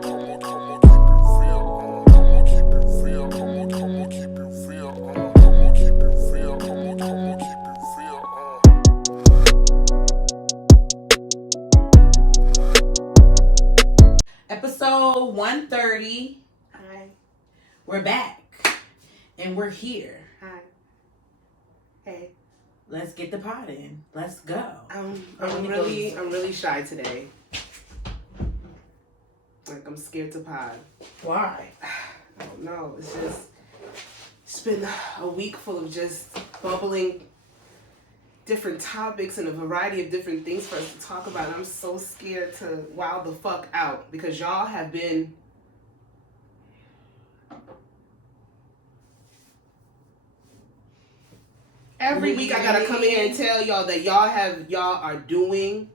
Episode 130. Hi. We're back. And we're here. Hi. Hey. Let's get the pod in. Let's go. I'm really shy today. Like, I'm scared to pod. Why? I don't know. It's been a week full of just bubbling different topics and a variety of different things for us to talk about. And I'm so scared to wild the fuck out because y'all have been every week I gotta come in here and tell y'all that y'all are doing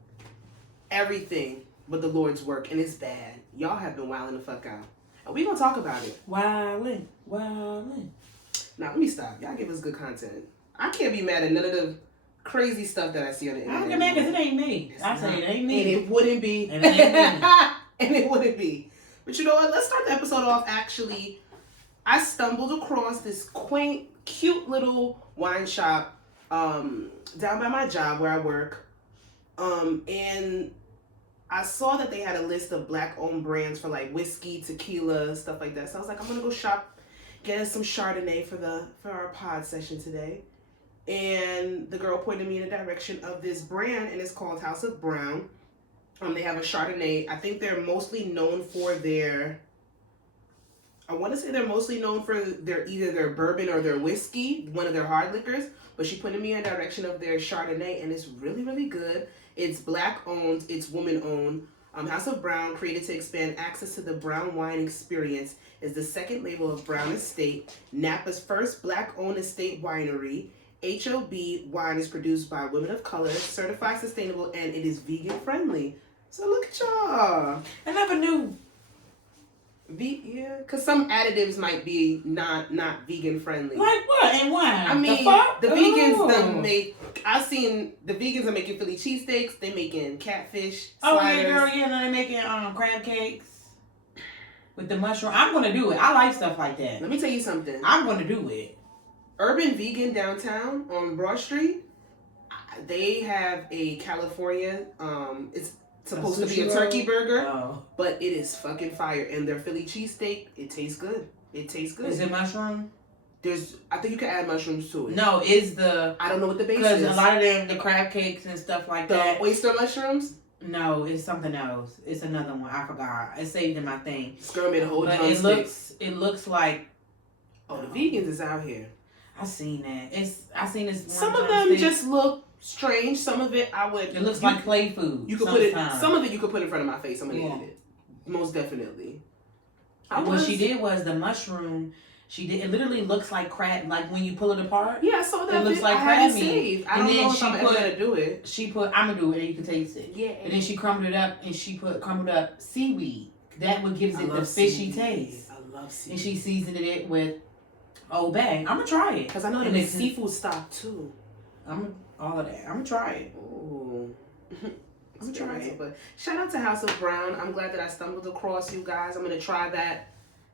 everything but the Lord's work, and it's bad. Y'all have been wilding the fuck out. And we gonna talk about it. Wildin'. Now let me stop. Y'all give us good content. I can't be mad at none of the crazy stuff that I see on the internet. I don't get mad because it ain't me. I say it ain't me. And it wouldn't be. And it ain't me. And it wouldn't be. But you know what? Let's start the episode off. Actually, I stumbled across this quaint, cute little wine shop down by my job where I work. And I saw that they had a list of black-owned brands for like whiskey, tequila, stuff like that. So I was like, I'm gonna go shop, get us some Chardonnay for our pod session today. And the girl pointed me in the direction of this brand, and it's called House of Brown. They have a Chardonnay. I think they're mostly known for their, I want to say they're mostly known for either their bourbon or their whiskey, one of their hard liquors. But she pointed me in the direction of their Chardonnay, and it's really, really good. It's black-owned. It's woman-owned. House of Brown, created to expand access to the brown wine experience, is the second label of Brown Estate, Napa's first black-owned estate winery. HOB wine is produced by women of color, certified sustainable, and it is vegan friendly. So look at y'all. I never knew. Yeah, because some additives might be not vegan friendly. Like what and why? I mean, the vegans done make. I've seen the vegans are making Philly cheesesteaks. They making catfish. Oh sliders. yeah, girl, yeah, no, they making crab cakes with the mushroom. I'm gonna do it. I like stuff like that. Let me tell you something. I'm gonna do it. Urban Vegan downtown on Broad Street. They have a California. It's supposed to be a turkey burger, but it is fucking fire. And their Philly cheesesteak, it tastes good. It tastes good. Is it mushroom? I think you can add mushrooms to it. No, I don't know what the base is. Because a lot of them, the crab cakes and stuff like that. The oyster mushrooms? No, it's something else. It's another one. I forgot. It's saved in my thing. This girl made a whole drumstick. It looks like. Oh, the vegans is out here. I seen that. I seen this. Some of them just look strange. Some of it I would. It looks like play food. You could put it. Some of it you could put in front of my face. I'm gonna eat it. Most definitely. What she did was the mushroom. She did. It literally looks like crab. Like when you pull it apart. Yeah, I saw that. It looks like crab meat. I don't know if I'm ever gonna do it. I'm gonna do it, and you can taste it. Yeah. And then she crumbled it up, and she put crumbled up seaweed. That what gives it the fishy taste. I love seaweed. And she seasoned it with Old Bay. I'm gonna try it because I know it makes seafood stock too. All of that. I'm gonna try it. Ooh. I'm gonna try it. But shout out to House of Brown. I'm glad that I stumbled across you guys. I'm gonna try that.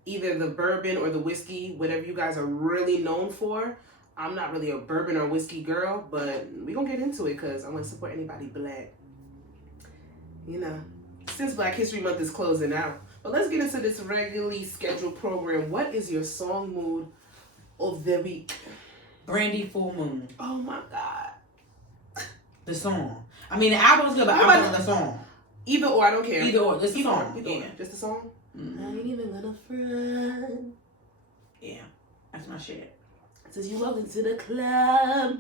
Either the bourbon or the whiskey, whatever you guys are really known for. I'm not really a bourbon or whiskey girl, but we're going to get into it because I want to support anybody black. You know, since Black History Month is closing out. But let's get into this regularly scheduled program. What is your song mood of the week? Brandy Full Moon. Oh my God. The song. I mean, the album's good, but I'm talking the song. Either or, I don't care. Either or. Just the song. Either just the song? Mm-hmm. I ain't even gonna front. Yeah, that's my shit. Since you walk into the club,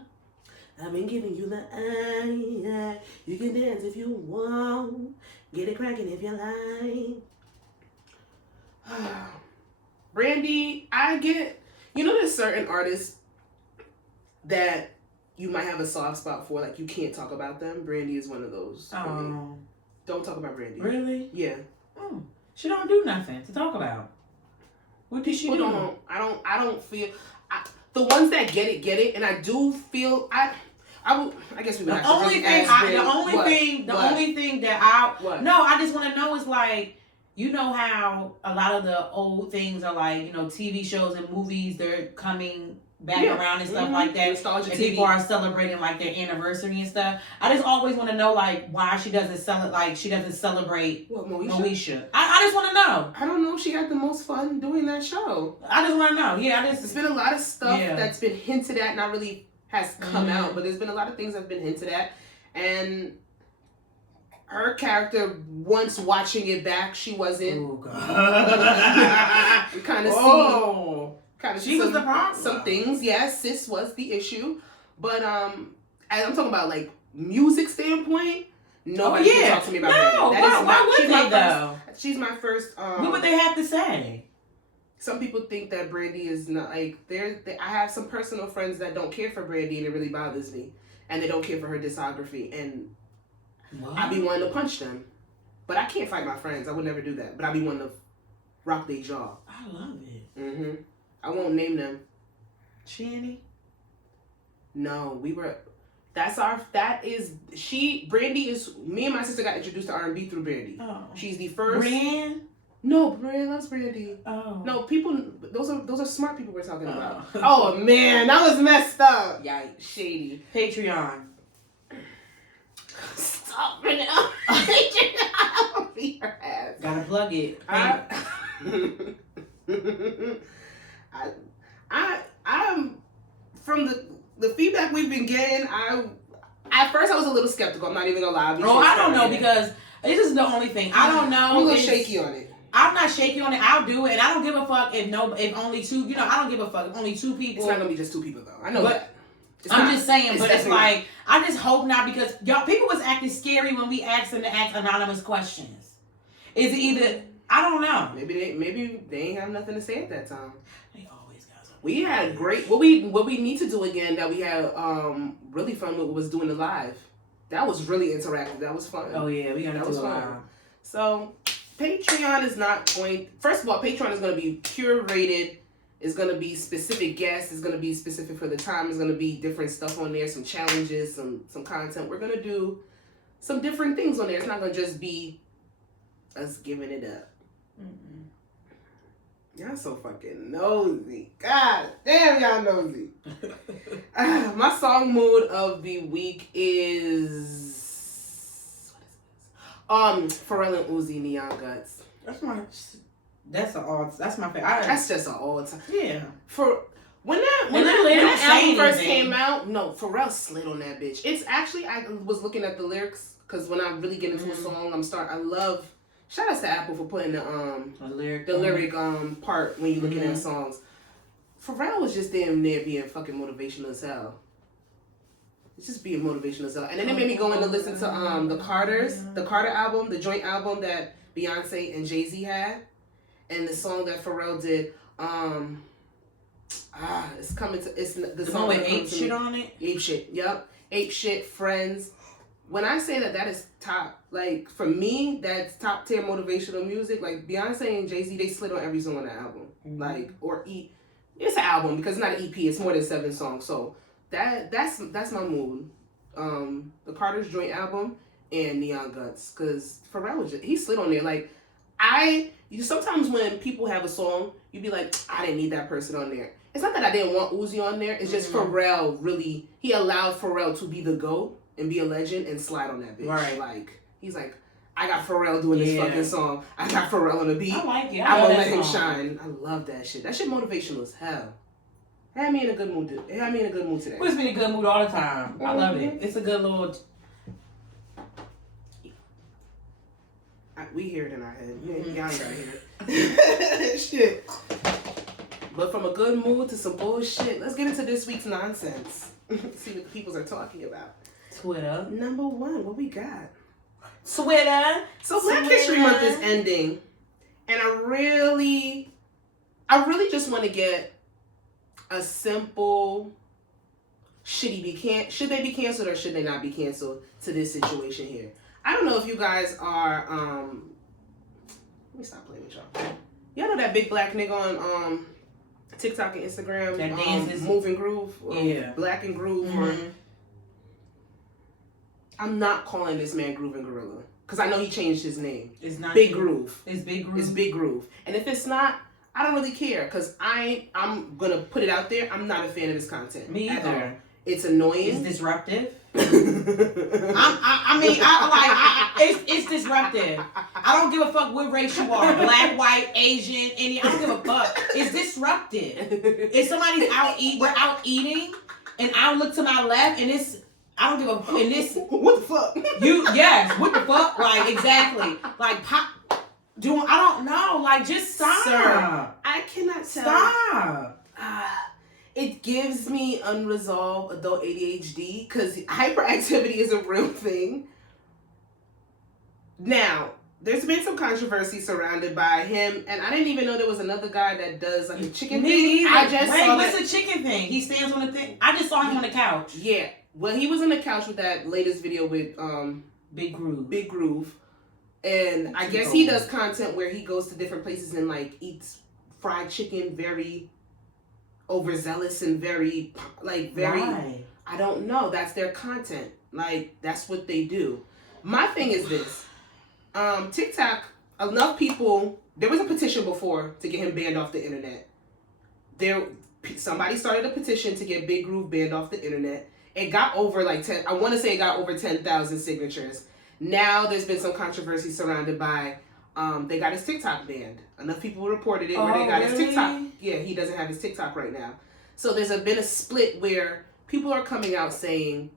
I've been giving you the eye. You can dance if you want, get it cracking if you like. Brandy, I get. You know, there's certain artists that you might have a soft spot for, like you can't talk about them. Brandy is one of those. Oh, don't talk about Brandy. Really? Yeah. Oh. She don't do nothing to talk about. What did she do? I don't feel. The ones that get it, and I do feel I guess we. The only thing that I just want to know is like, you know how a lot of the old things are like, you know, TV shows and movies, they're coming back around and stuff like that. Nostalgia and TV. People are celebrating like their anniversary and stuff. I just always want to know like why she doesn't celebrate What, Moesha. I just want to know. I don't know if she had the most fun doing that show. I just want to know. Yeah, There's been a lot of stuff that's been hinted at, not really has come out, but there's been a lot of things that have been hinted at, and her character, once watching it back, she wasn't. Oh God. We kind of see. She was the problem. Some things, yes, sis was the issue, but I'm talking about like music standpoint. Nobody can talk to me about that. Why would they though? She's my first. What would they have to say? Some people think that Brandy is not like I have some personal friends that don't care for Brandy, and it really bothers me, and they don't care for her discography, and I be wanting to punch them, but I can't fight my friends. I would never do that, but I be wanting to rock their jaw. I love it. I won't name them. Channy? No, Brandy is, me and my sister got introduced to R&B through Brandy. Oh. She's the first. Brand? No, Brand loves Brandy. Oh. No, those are smart people we're talking about. Oh man, that was messed up. Yikes, shady. Patreon. Stop it now. I'll beat her ass. Gotta plug it. I'm from the feedback we've been getting. At first I was a little skeptical. I'm not even gonna lie. I don't know because this is the only thing. I don't know. I'm a little shaky on it. I'm not shaky on it. I'll do it, and I don't give a fuck if only two. You know, I don't give a fuck if only two people. It's not gonna be just two people though. I know that. I'm just saying, but it's like I just hope not because y'all people was acting scary when we asked them to ask anonymous questions. Is it either I don't know. Maybe they ain't have nothing to say at that time. They always got something. We had great. What we need to do again that we had really fun with was doing the live. That was really interactive. That was fun. Oh yeah, we gotta do it live. So Patreon is not going. First of all, Patreon is going to be curated. It's going to be specific guests. It's going to be specific for the time. It's going to be different stuff on there. Some challenges. Some content. We're going to do some different things on there. It's not going to just be us giving it up. Y'all so fucking nosy. God damn, y'all nosy. My song mood of the week is Pharrell and Uzi, Neon Guts. That's my favorite. That's just an all time. Yeah. When that album first came out, no, Pharrell slid on that bitch. It's actually, I was looking at the lyrics because when I really get into a song, I love. Shout out to Apple for putting the lyric part when you're looking at songs. Pharrell was just damn near being fucking motivational as hell. It's just being motivational as hell. And then it made me go in to listen to the Carter album, the joint album that Beyonce and Jay-Z had. And the song that Pharrell did, it's coming to, it's the song with Ape Shit on it? Ape Shit, yep. Ape Shit, Friends. When I say that is top, like, for me, that's top tier motivational music. Like, Beyonce and Jay-Z, they slid on every song on the album. Like, it's an album because it's not an EP, it's more than 7 songs. So, that's my mood. The Carter's joint album and Neon Guts. Because Pharrell he slid on there. Like, sometimes when people have a song, you'd be like, I didn't need that person on there. It's not that I didn't want Uzi on there. It's just Pharrell really, he allowed Pharrell to be the GOAT and be a legend and slide on that bitch. Right. Like, he's like, I got Pharrell doing this fucking song. I got Pharrell on the beat. I like it. I'm gonna let him shine. I love that shit. That shit motivational as hell. It had me in a good mood today. Puts me in a good mood all the time. I love it. It's a good little... We hear it in our head. Y'all ain't gotta hear it. Shit. But from a good mood to some bullshit, let's get into this week's nonsense. See what the peoples are talking about. Twitter. Number 1, what we got? Twitter. So Black History Month is ending, and I really just want to get a simple should they be canceled or should they not be canceled to this situation here. I don't know if you guys are let me stop playing with y'all. Y'all know that big black nigga on TikTok and Instagram that dances Move and Groove Black and Groove or I'm not calling this man Groove and Gorilla because I know he changed his name. It's not Big Groove. It's Big Groove. It's Big Groove. And if it's not, I don't really care because I'm gonna put it out there. I'm not a fan of his content. Me either. It's annoying. It's disruptive. it's It's disruptive. I don't give a fuck what race you are, black, white, Asian, Indian. I don't give a fuck. It's disruptive. If somebody's we're out eating, and I look to my left, and I don't give a fuck. And this, what the fuck? Yes, what the fuck? Like, exactly. Like, I don't know. Like, just stop. Sir, I cannot tell. Stop. It gives me unresolved adult ADHD because hyperactivity is a real thing. Now, there's been some controversy surrounded by him, and I didn't even know there was another guy that does like a chicken thing. I just saw what's the chicken thing? He stands on the thing. I just saw him on the couch. Yeah. Well, he was on the couch with that latest video with Big Groove. Big Groove. And I guess he does content where he goes to different places and like eats fried chicken very overzealous and very Why? I don't know. That's their content. Like, that's what they do. My thing is this. TikTok, enough people, there was a petition before to get him banned off the internet. Somebody started a petition to get Big Groove banned off the internet. It got over like 10,000 signatures. Now there's been some controversy surrounded by they got his TikTok banned. Enough people reported it where they got his TikTok. Yeah, he doesn't have his TikTok right now. So there's been a split where people are coming out saying,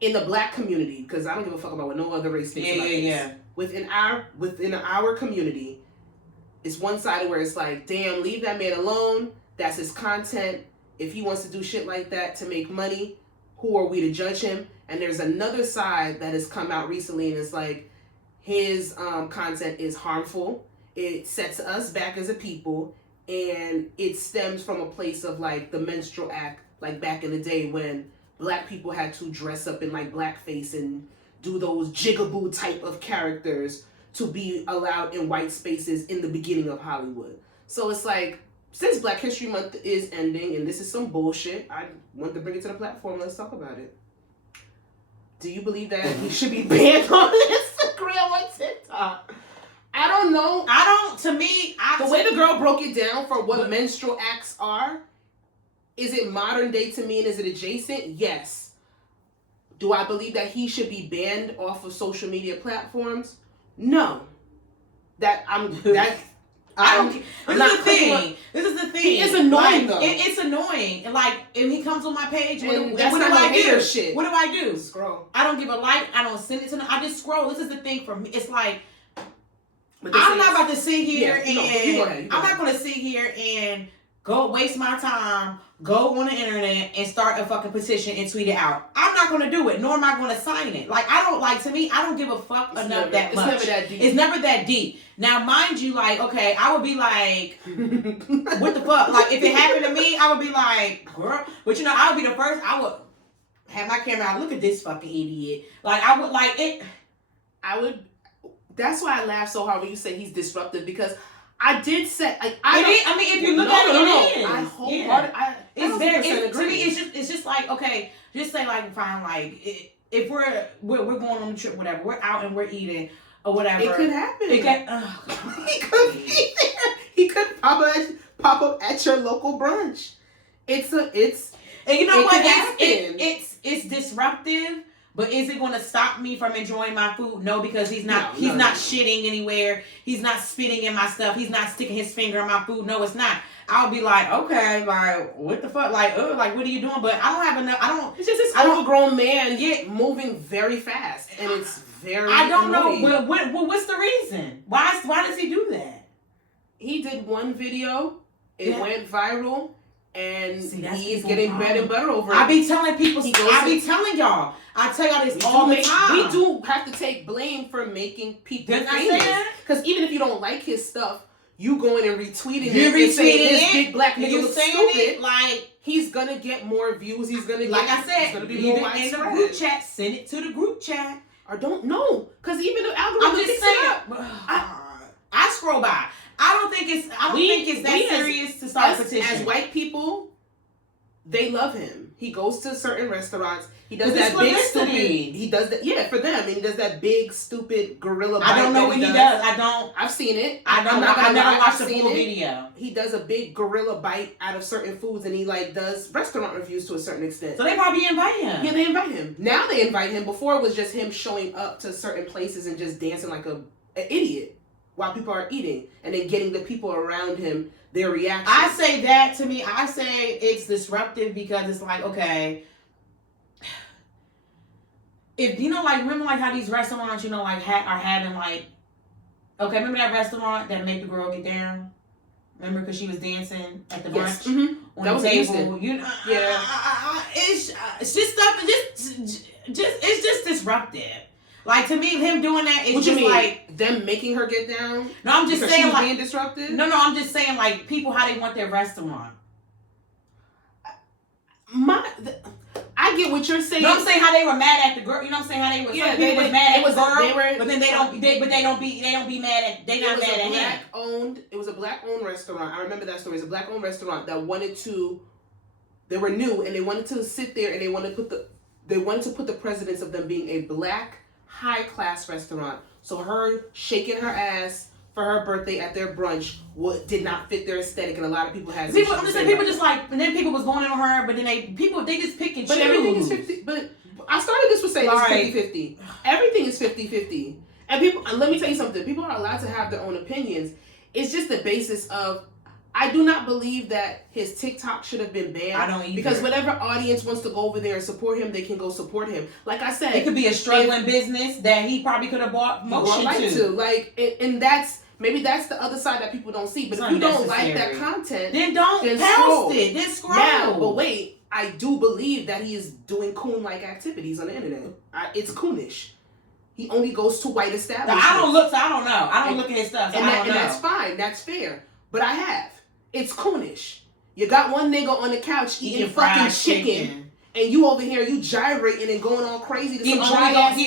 in the black community, because I don't give a fuck about what no other race thinks about this. Yeah. Within our community, it's one side where it's like, damn, leave that man alone. That's his content. If he wants to do shit like that to make money, who are we to judge him? And there's another side that has come out recently and it's like, his content is harmful. It sets us back as a people, and it stems from a place of like the menstrual act, like back in the day when black people had to dress up in like blackface and do those jigaboo type of characters to be allowed in white spaces in the beginning of Hollywood. So it's like, since Black History Month is ending, and this is some bullshit, I want to bring it to the platform. Let's talk about it. Do you believe that he should be banned on Instagram or TikTok? I don't know. To me, the way the girl broke it down for what menstrual acts are, is it modern day to me and is it adjacent? Yes. Do I believe that he should be banned off of social media platforms? No. I don't. This is the thing. He is annoying though. It's annoying. And like, if he comes on my page, what do I do? Shit. What do I do? Scroll. I don't give a like. I don't send it to them. I just scroll. This is the thing for me. It's like, I'm not about to sit here I'm not going to sit here and go waste my time, go on the internet and start a fucking petition and tweet it out. I'm not going to do it, nor am I going to sign it. Like, to me, I don't give a fuck enough that much. It's never that deep. It's never that deep. Now, mind you, like, okay, I would be like, what the fuck? Like, if it happened to me, I would be like, girl. But, you know, I would be the first. I would have my camera out. Look at this fucking idiot. Like, I would, like, it. That's why I laugh so hard when you say he's disruptive, because I did say, like, if you look at it, I wholeheartedly, it's very, to me, it's just like, okay, just say, like, fine, like, if we're going on a trip, whatever, we're out and we're eating, or whatever. It could happen. He could be there. He could pop up at your local brunch. And you know what? It's disruptive. But is it going to stop me from enjoying my food? No, because he's not shitting anywhere. He's not spitting in my stuff. He's not sticking his finger in my food. No, it's not. I'll be like, okay, like, what the fuck? Like, like, what are you doing? But I don't have enough. It's just this overgrown man moving very fast. And it's very I don't annoying. Know. Well, what's the reason? Why does he do that? He did one video. It went viral. And he's getting bread and butter over it. I be telling people, I tell y'all this all the time. We do have to take blame for making people famous. Because even if you don't like his stuff, you go in and retweeting it and saying this big black nigga looks stupid. Like, he's going to get more views. He's going to get, like I said, he's going to be more widespread. In the group chat, send it to the group chat. Or don't know. Because even the algorithm picks it up. I scroll by. I don't think it's that serious to start a petition. As white people, they love him. He goes to certain restaurants. He does that big stupid. He does that. Yeah, for them, and he does that big stupid gorilla. I don't know what he does. I don't. I've seen it. I never watched the full video. He does a big gorilla bite out of certain foods, and he like does restaurant reviews to a certain extent. So they probably invite him. Yeah, they invite him. Now they invite him. Before it was just him showing up to certain places and just dancing like an idiot while people are eating, and then getting the people around him their reaction. I say that to me. I say it's disruptive because it's like, okay, if you know, like, remember like how these restaurants, you know, like are having like, okay, remember that restaurant that made the girl get down? Remember, because she was dancing at the brunch on that the table. You know, yeah, it's just stuff. It's just disruptive. Like, to me, him doing that is just like them making her get down. No, I'm just saying, like, being disruptive. No, I'm just saying, like, people how they want their restaurant. I get what you're saying. No, I'm saying how they were mad at the girl. You know what I'm saying? How they were. Yeah, people was mad at the girl, but then they don't be mad at. They not mad at him. It was a black owned restaurant. I remember that story. It was a black owned restaurant that wanted to. They were new and they wanted to sit there and they wanted to put the precedence of them being a black high class restaurant. So her shaking her ass for her birthday at their brunch did not fit their aesthetic, and a lot of people had. People just like, and then people was going in on her, but then they just pick and choose. But everything is 50. But I started this with saying it's 50-50. Everything is 50-50. And people, let me tell you something. People are allowed to have their own opinions. It's just the basis of. I do not believe that his TikTok should have been banned. I don't either. Because whatever audience wants to go over there and support him, they can go support him. Like I said, it could be a struggling business that he probably could have bought motion to. Like, and that's maybe that's the other side that people don't see. But if you don't like that content, then don't post it. Then scroll. Now, but wait, I do believe that he is doing coon-like activities on the internet. It's coonish. He only goes to white establishments. I don't look. So I don't know. I don't look at his stuff. So and that's fine. That's fair. But I have. It's coonish. You got one nigga on the couch eating fucking chicken, and you over here, you gyrating and going all crazy. He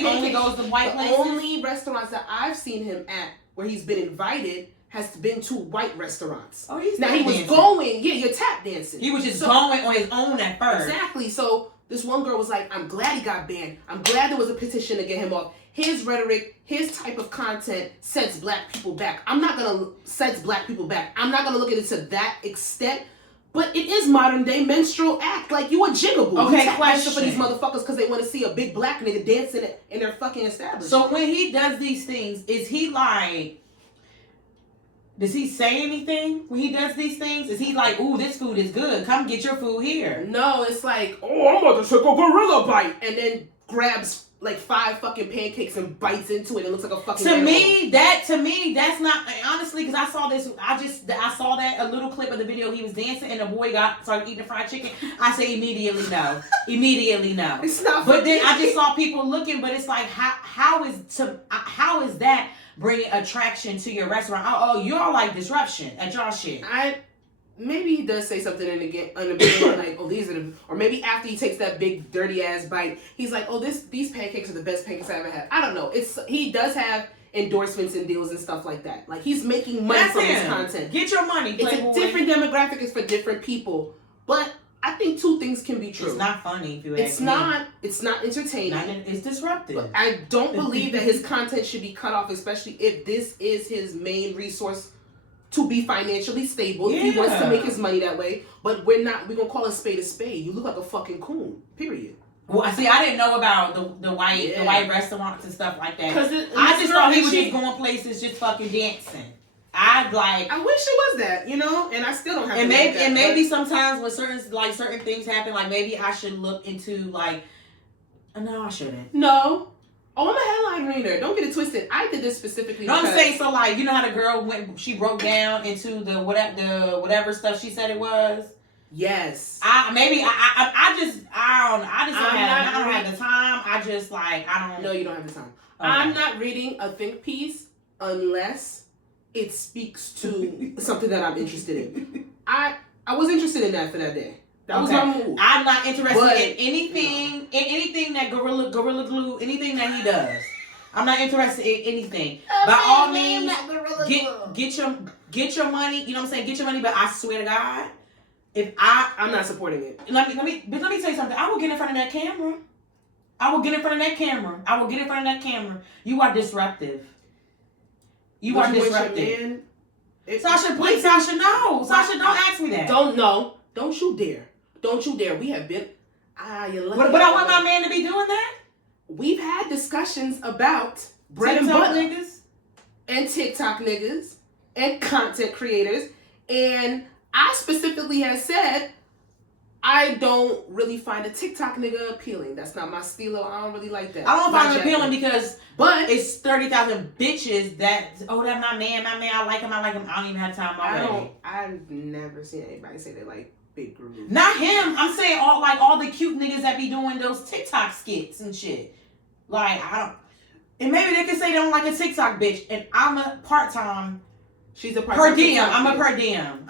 only goes to white places. The only restaurants that I've seen him at where he's been invited has been to white restaurants. Oh, he's now he was going. Yeah, you're tap dancing. He was just going on his own at first. Exactly. So this one girl was like, "I'm glad he got banned. I'm glad there was a petition to get him off." His rhetoric, his type of content sets black people back. I'm not gonna look at it to that extent, but it is modern day menstrual act. Like, you a jigaboo. Okay, you question for these motherfuckers because they want to see a big black nigga dancing in their fucking establishment. So when he does these things, is he like? Does he say anything when he does these things? Is he like, "Ooh, this food is good. Come get your food here"? No, it's like, "Oh, I'm about to take a gorilla bite," and then grabs like 5 fucking pancakes and bites into it. It looks like a fucking. To me, that's not, honestly, because I saw this. I saw that a little clip of the video. He was dancing and the boy started eating the fried chicken. I say immediately no. It's not. But then I just saw people looking. But it's like, how is that bringing attraction to your restaurant? Oh, y'all like disruption at y'all shit. Maybe he does say something in the beginning, like, "Oh, these are the," or maybe after he takes that big dirty ass bite, he's like, "Oh, these pancakes are the best pancakes I ever had." I don't know. He does have endorsements and deals and stuff like that. Like, he's making money from his content. Get your money, Playboy. It's a different demographic. It's for different people. But I think 2 things can be true. It's not funny if you ask me. It's not entertaining. It's disruptive. But I don't believe that his content should be cut off, especially if this is his main resource to be financially stable. Yeah. He wants to make his money that way. But we're gonna call a spade a spade. You look like a fucking coon. Period. Well, see, I didn't know about the white restaurants and stuff like that. I just thought he was just going places just fucking dancing. I wish it was that, you know, and I still don't have. And maybe sometimes when certain things happen, like maybe I should look into like. No, I shouldn't. No. Oh, I'm a headline reader. Don't get it twisted. I did this specifically. No, I'm saying, so like, you know how the girl she broke down into the whatever stuff she said it was. Yes. I don't have the time. I don't. No, you don't have the time. Okay. I'm not reading a think piece unless it speaks to something that I'm interested in. I was interested in that for that day. That was my move. I'm not interested in anything that Gorilla Glue, anything that he does. I'm not interested in anything. By all means, get your money. You know what I'm saying? Get your money. But I swear to God, I'm not supporting it. Let me tell you something. I will get in front of that camera. I will get in front of that camera. You are disruptive. You are disruptive. Sasha, please, Sasha, no. Sasha, don't ask me that. Don't you dare. Don't you dare. We have been. You're lucky. But I want my man to be doing that? We've had discussions about bread TikTok and butter. Niggas? And TikTok niggas. And content creators. And I specifically have said, I don't really find a TikTok nigga appealing. That's not my stilo. I don't really like that. I don't find it appealing because it's 30,000 bitches that's my man, I like him. I don't even have time already. I've never seen anybody say they like Big Groove. Not him. I'm saying all the cute niggas that be doing those TikTok skits and shit. Like, and maybe they can say they don't like a TikTok bitch, and I'm a part-time. She's a part-time. Per diem. I'm a per diem.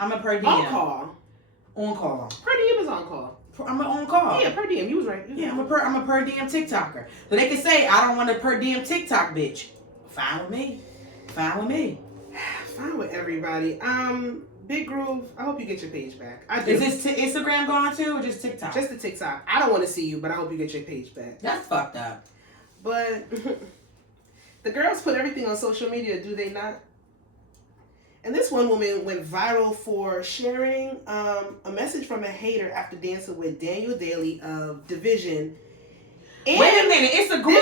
On call. Per diem is on call. I'm on call. Yeah, per diem. You was right. I'm a per diem TikToker. So they can say I don't want a per diem TikTok bitch. Fine with me. Fine with everybody. Big Groove, I hope you get your page back. I do. Is this Instagram gone too, or just TikTok? Just the TikTok. I don't want to see you, but I hope you get your page back. That's fucked up. But the girls put everything on social media, do they not? And this one woman went viral for sharing a message from a hater after dancing with Daniel Daly of Division. And wait a minute, it's a group?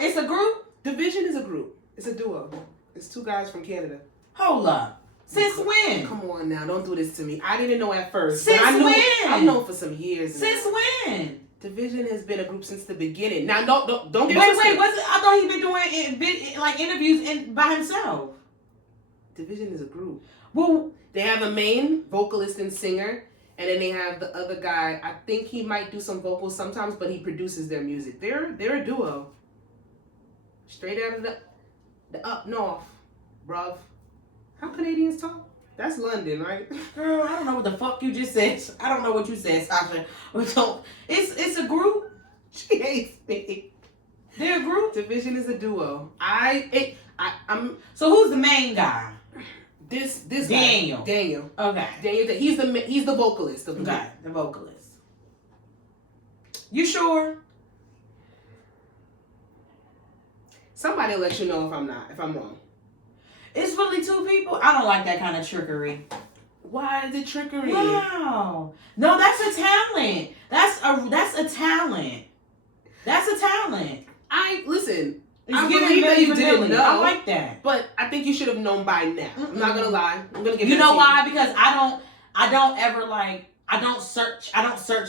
It's a group? Division is a group. It's a duo. It's two guys from Canada. Hold up. Since when? Come on now, don't do this to me. I didn't know at first. Since when? I've known for some years now. Since when? Division has been a group since the beginning. Now, don't get Wait, I thought he'd been doing like interviews by himself. Division is a group. Well, they have a main vocalist and singer, and then they have the other guy. I think he might do some vocals sometimes, but he produces their music. They're a duo. Straight out of the up north, bruv. How Canadians talk? That's London, right? Girl, I don't know what the fuck you just said. I don't know what you said, Sasha. It's a group. She hates me. They're a group. Division is a duo. I'm. So who's the main guy? This Daniel. Guy. Daniel. Okay. Daniel. He's the vocalist of the group. Okay, the vocalist. You sure? Somebody will let you know if I'm wrong. It's really two people. I don't like that kind of trickery. Why is it trickery? Wow. No, that's a talent. That's a talent. That's a talent. Listen. It's I believe that you didn't know. I like that. But I think you should have known by now. I'm not gonna lie. I'm gonna give you know why? Because I don't ever I don't search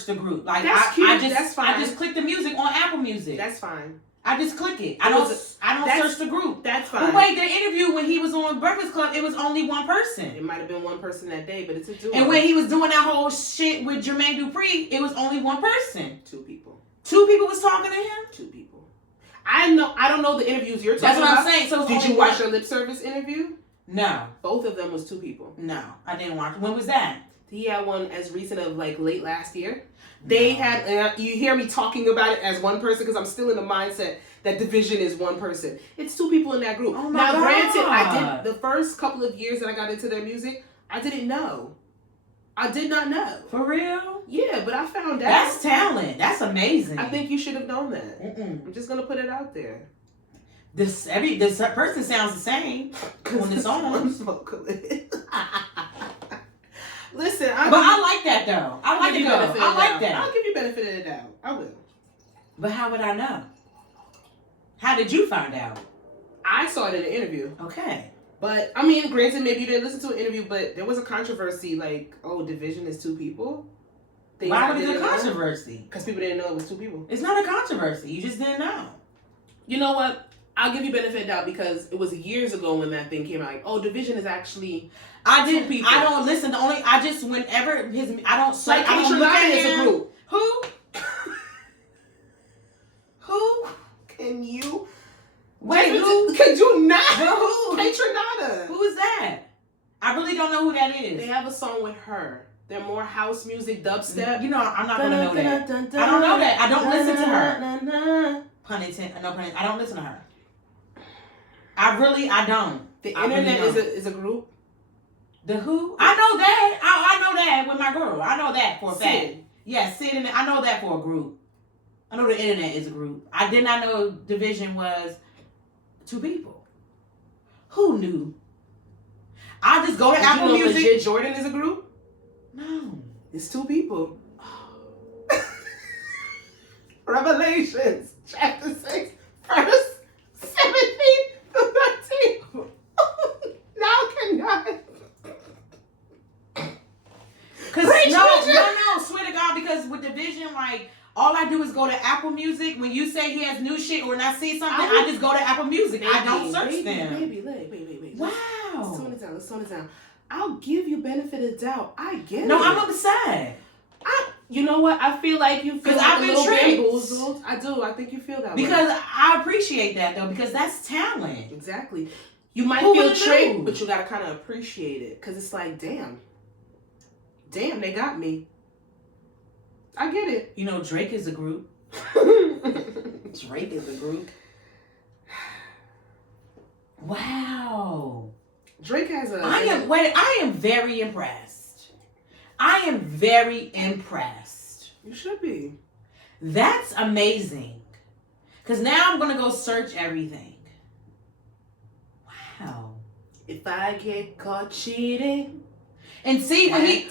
the group. Like that's cute. That's fine. I just click the music on Apple Music. That's fine. I just click it. I don't search the group. That's fine. But wait, the interview when he was on Breakfast Club, it was only one person. It might have been one person that day, but it's a duo. And when he was doing that whole shit with Jermaine Dupri, it was only one person. Two people. Two people was talking to him? Two people. I don't know the interviews you're talking about. That's what I'm saying. So did you watch your lip service interview? No. Both of them was two people. No, I didn't watch. When was that? He had one as recent of late last year. They had, and you hear me talking about it as one person because I'm still in the mindset that Division is one person. It's two people in that group. Oh my God. Granted, I did the first couple of years that I got into their music, I didn't know. I did not know. For real? Yeah, but I found out. That's talent. That's amazing. I think you should have known that. I'm just gonna put it out there. This person sounds the same on the songs. Listen, I like that though. I like it though. I like that. I'll give you benefit of the doubt. I will. But how would I know? How did you find out? I saw it in an interview. Okay. But, I mean, granted, maybe you didn't listen to an interview, but there was a controversy, like, Division is two people. Why would it be a controversy? Because people didn't know it was two people. It's not a controversy. You just didn't know. You know what? I'll give you benefit of the doubt because it was years ago when that thing came out. Like, Division is actually two people. I don't listen. I don't search. Like, KAYTRANADA is a group. Who? Who? Can you? Wait, who? Could you not? Who? KAYTRANADA. Who is that? I really don't know who that is. They have a song with her. They're more house music, dubstep. You know, I'm not gonna know that. I don't know that. I don't listen to her. Pun intended. No pun intended. I don't listen to her. I don't. The internet is a group. The who? I know that. I know that with my girl. I know that for a fact. Yeah, Sid. I know that for a group. I know the internet is a group. I did not know Division was 2 people. Who knew? I just go to Apple Music. Legit Jordan is a group? No. It's 2 people. Revelations, chapter 6, verse 17 to 13. Now can God. Cause no, swear to God, because with Division, like, all I do is go to Apple Music. When you say he has new shit or when I see something, I just go to Apple Music. I don't search them. Wait. Wow. Let's tone it down. I'll give you benefit of doubt. I get it. No, I'm upset. You know what? I feel like you feel like I've been tricked. bamboozled. I do. I think you feel that way. Because I appreciate that, though, because that's talent. Exactly. You might feel tricked, but you got to kind of appreciate it. Because it's like, damn, they got me. I get it. You know, Drake is a group. Drake is a group. Wow. Drake has a... I am very impressed. I am very impressed. You should be. That's amazing. Because now I'm going to go search everything. Wow. If I get caught cheating... And see, when he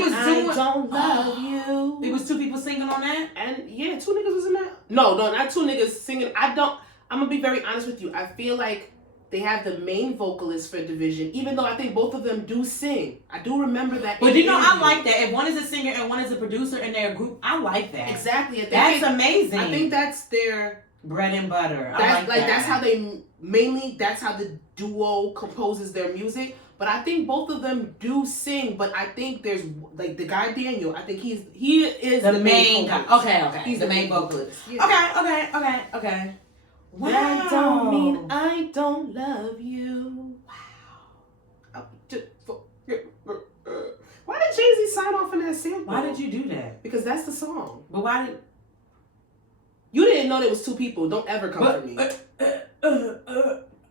was doing... I don't love you. It was 2 people singing on that? And yeah, 2 niggas was in that. No, not 2 niggas singing. I'm going to be very honest with you. I feel like they have the main vocalist for Division, even though I think both of them do sing. I do remember that. But you know, I like that. If one is a singer and one is a producer in their group, I like that. Exactly. That's amazing. I think that's their... bread and butter. That's how they mainly, that's how the duo composes their music. But I think both of them do sing. But I think there's like the guy Daniel. I think he is the main guy. Okay. He's the main vocalist. Yeah. Okay. Wow. That don't mean I don't love you. Wow. Why did Jay-Z sign off on that sample? Why did you do that? Because that's the song. But why did... You didn't know there was 2 people. Don't ever come for me.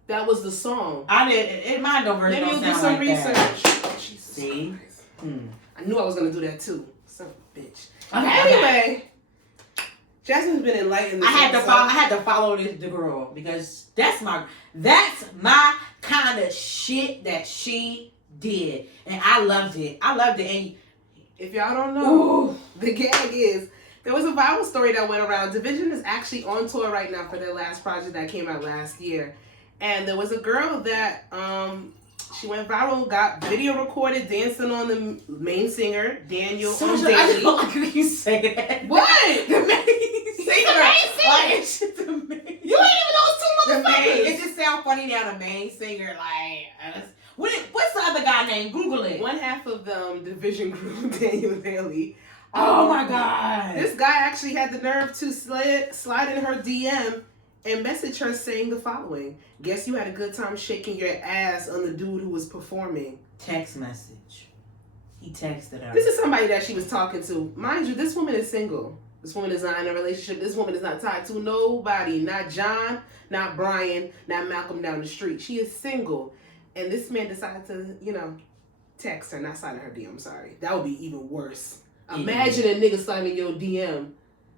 That was the song. I didn't. In my version, maybe you'll do some research. Oh, Jesus See? I knew I was gonna do that too. Son of a bitch. Okay, anyway, Jasmine's been enlightened. I had to follow the girl because that's my kind of shit that she did, and I loved it. And if y'all don't know, the gag is. There was a viral story that went around. Division is actually on tour right now for their last project that came out last year. And there was a girl that, she went viral, got video recorded dancing on the main singer, Daniel. Sasha, I don't like you say that. What? The main singer. The main. You ain't even know it's 2 motherfuckers. It just sounds funny now, the main singer, like... What's the other guy name? Google it. One half of Division group, Daniel Bailey. Oh my God. This guy actually had the nerve to slide in her DM and message her saying the following. Guess you had a good time shaking your ass on the dude who was performing. Text message. He texted her. This is somebody that she was talking to. Mind you, this woman is single. This woman is not in a relationship. This woman is not tied to nobody. Not John, not Brian, not Malcolm down the street. She is single. And this man decided to, text her, not slide in her DM. I'm sorry. That would be even worse. Imagine a nigga sliding your DM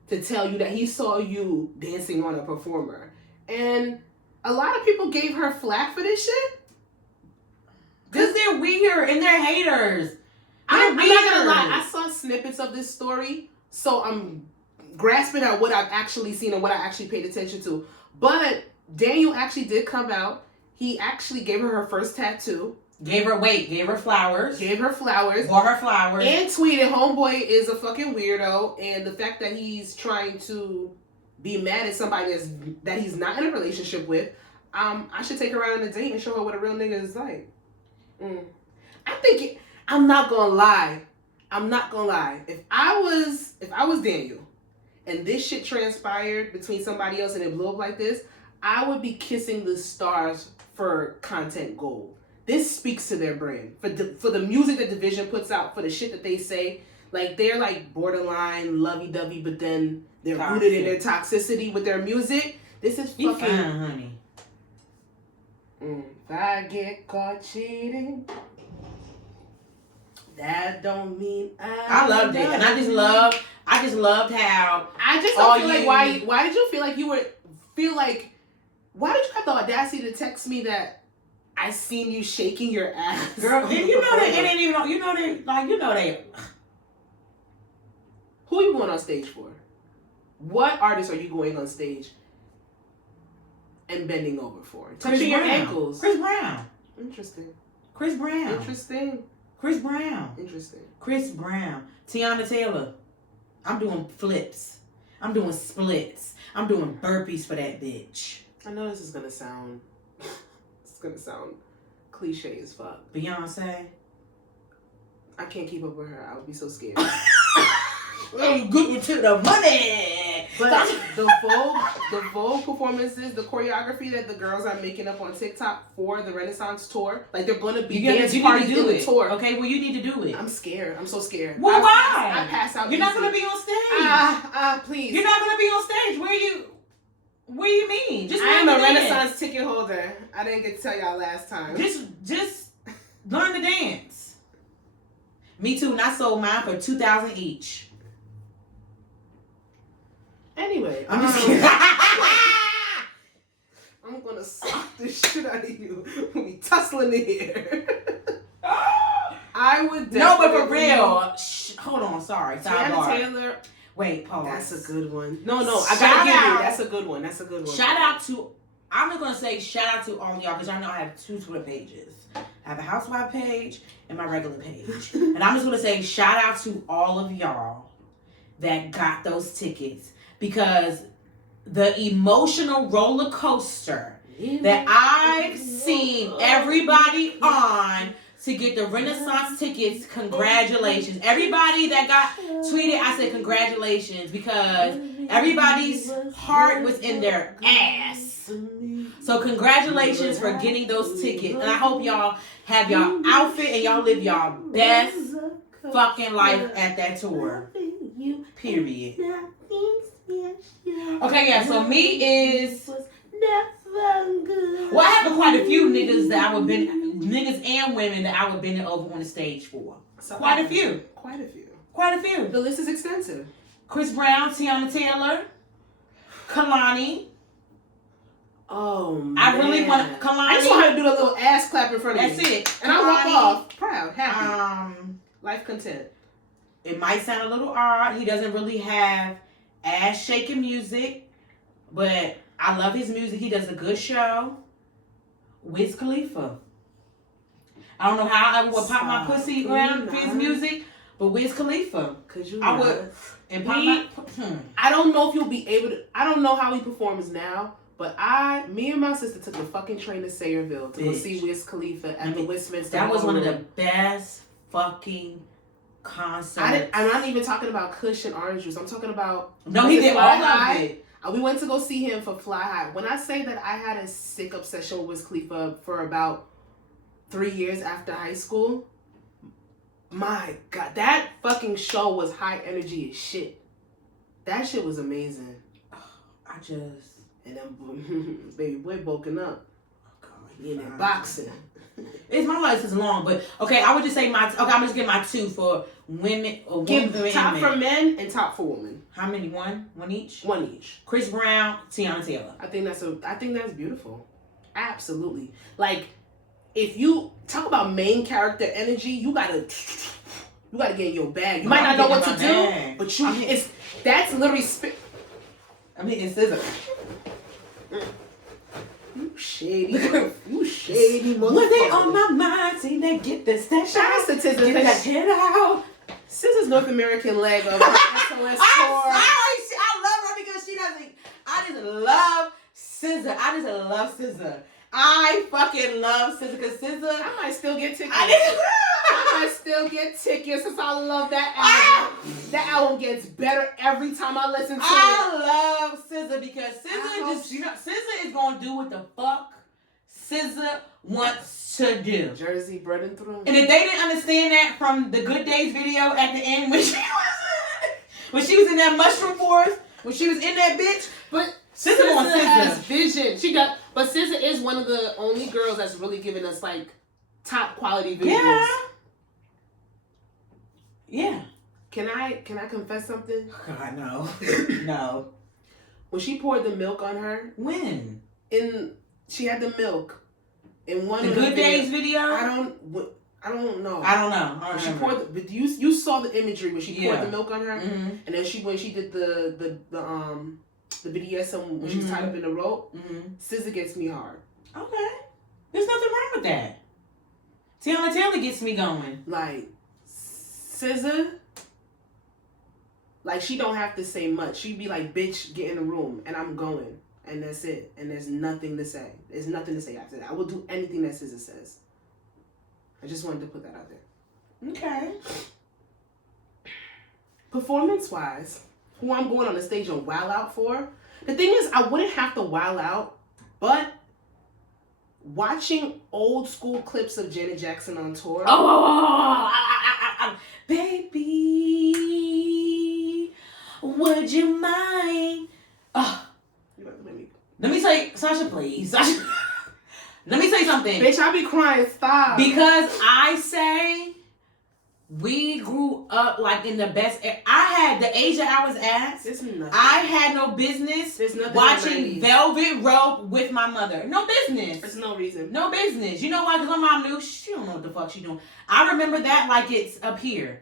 to tell you that he saw you dancing on a performer. And a lot of people gave her flack for this shit. Because they're weird and they're haters. I'm not gonna lie. I saw snippets of this story, so I'm grasping at what I've actually seen and what I actually paid attention to. But Daniel actually did come out. He actually gave her first tattoo. Gave her flowers. Bought her flowers. And tweeted, homeboy is a fucking weirdo. And the fact that he's trying to be mad at somebody that he's not in a relationship with, I should take her out on a date and show her what a real nigga is like. I'm not gonna lie. If I was Daniel and this shit transpired between somebody else and it blew up like this, I would be kissing the stars for content gold. This speaks to their brand. For the music that Division puts out, for the shit that they say, like they're like borderline lovey-dovey, but then they're rooted in their toxicity with their music. This is fucking... fine, honey. If I get caught cheating... that don't mean I loved it, and I just loved how I just don't feel like why did you feel like why did you have the audacity to text me that I seen you shaking your ass? Girl, and you know that it ain't even you know they who you going on stage for? What artist are you going on stage and bending over for? Touching your ankles. Chris Brown. Interesting. Chris Brown. Interesting. Chris Brown. Interesting. Chris Brown. Tiana Taylor. I'm doing flips. I'm doing splits. I'm doing burpees for that bitch. I know this is gonna sound cliche as fuck. Beyonce. I can't keep up with her. I would be so scared. I'm good to the money. But the Vogue performances, the choreography that the girls are making up on TikTok for the Renaissance tour, like they're gonna be dance parties in the tour. Okay, well you need to do it. I'm scared. I'm so scared. Well, why? I pass out. You're not gonna be on stage. Please. You're not gonna be on stage. What do you mean? Just I am a Renaissance ticket holder. I didn't get to tell y'all last time. Just learn to dance. Me too, and I sold mine for $2,000 each. Anyway, I'm just kidding. I'm gonna sock the shit out of you when we tussling in here. I would definitely... No, but for real. Hold on, sorry. Tiana Taylor. Wait, pause. That's a good one. No, I gotta give you. That's a good one. Shout out to... I'm not gonna say shout out to all of y'all because y'all know I have 2 Twitter pages. I have a housewife page and my regular page. And I'm just gonna say shout out to all of y'all that got those tickets. Because the emotional roller coaster that I've seen everybody on to get the Renaissance tickets, congratulations. Everybody that got tweeted, I said congratulations because everybody's heart was in their ass. So congratulations for getting those tickets. And I hope y'all have y'all outfit and y'all live y'all best fucking life at that tour. Period. Okay, yeah, so me is... Well, I have quite a few niggas and women that I would bend over on the stage for. So Quite a few. The list is extensive. Chris Brown, Tiana Taylor, Kalani. Oh, man. I really want Kalani. I just want her to do a little ass clap in front of me. That's it. And I walk off proud, happy. Life content. It might sound a little odd. He doesn't really have ass shaking music, but I love his music. He does a good show. Wiz Khalifa. I don't know how I would pop my pussy around his music, but Wiz Khalifa. Could you? I would. And I don't know if you'll be able to. I don't know how he performs now, but me and my sister took the fucking train to Sayreville to go see Wiz Khalifa at the Westminster. That was one of the best fucking concerts. I'm not even talking about Kush and orange juice. I'm talking about he did all of it. We went to go see him for Fly High. When I say that I had a sick obsession with Wiz Khalifa for about 3 years after high school, my God, that fucking show was high energy as shit. That shit was amazing. And then baby boy woken up. In that boxing. It's my life is long, but okay, I would just say I'm just giving my 2 for women or women. Top for men and top for women. How many? One each? One each. Chris Brown, Tiana Taylor. I think that's beautiful. Absolutely. Like, if you talk about main character energy, you gotta get in your bag. You might not know what to do, but that's literally it's scissor. You shady motherfucker. When they on my mind, see they get the stash. Shout out to SZA. Get that head out. SZA's North American leg of the SOS tour. I love her because she doesn't. I just love SZA. I fucking love SZA because SZA. I might still get tickets. I might still get tickets since I love that album. That album gets better every time I listen to it. I love SZA because SZA is gonna do what the fuck SZA wants to do. Jersey bread and through. And if they didn't understand that from the Good Days video at the end when she was in that mushroom forest, when she was in that bitch, but SZA has vision. But SZA is one of the only girls that's really giving us like top quality visuals. Yeah. Yeah. Can I confess something? God, no. No. When she poured the milk on her, When? She had the milk in one The of Good the Days videos. video? I don't know. I don't know. She poured, but you saw the imagery when she poured the milk on her, mm-hmm. and then when she did the BDSM when she's tied up in the rope. SZA gets me hard. Okay, there's nothing wrong with that. Tiana Taylor gets me going. Like SZA, like she don't have to say much. She'd be like, "Bitch, get in the room," and I'm going, and that's it. And there's nothing to say. There's nothing to say after that. I will do anything that SZA says. I just wanted to put that out there. Okay. Performance-wise, who I'm going on the stage and wow out for. The thing is, I wouldn't have to wow out, but watching old school clips of Janet Jackson on tour. Baby, would you mind? Let me say, Sasha, please. Sasha, let me say something. Bitch, I be crying. Stop. Because I say we grew up like in the best. I had the age that I was at. I had no business watching Velvet Rope with my mother. No business. There's no reason. No business. You know why? Because my mom knew she don't know what the fuck she doing. I remember that like it's up here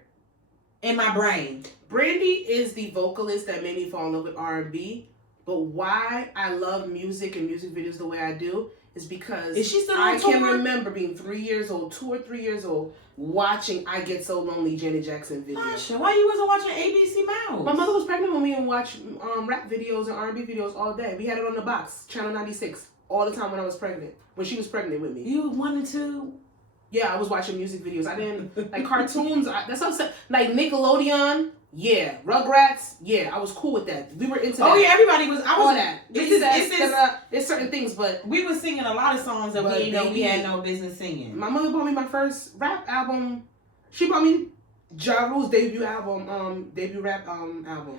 in my brain. Brandy is the vocalist that made me fall in love with R&B. But why I love music and music videos the way I do is because I can remember being 3 years old, 2 or 3 years old, watching I Get So Lonely Janet Jackson videos. Sasha, why you wasn't watching ABC Mouse? My mother was pregnant with me and watched rap videos and R&B videos all day. We had it on the box, Channel 96, all the time when I was pregnant. When she was pregnant with me. You wanted to? Yeah, I was watching music videos. I didn't, like cartoons, that's what I'm saying. Like Nickelodeon, yeah. Rugrats, yeah. I was cool with that. We were into that. Oh yeah, everybody was. I was all that. There's certain things, but we were singing a lot of songs that we didn't know we had no business singing. My mother bought me my first rap album. She bought me Ja Rule's debut rap album.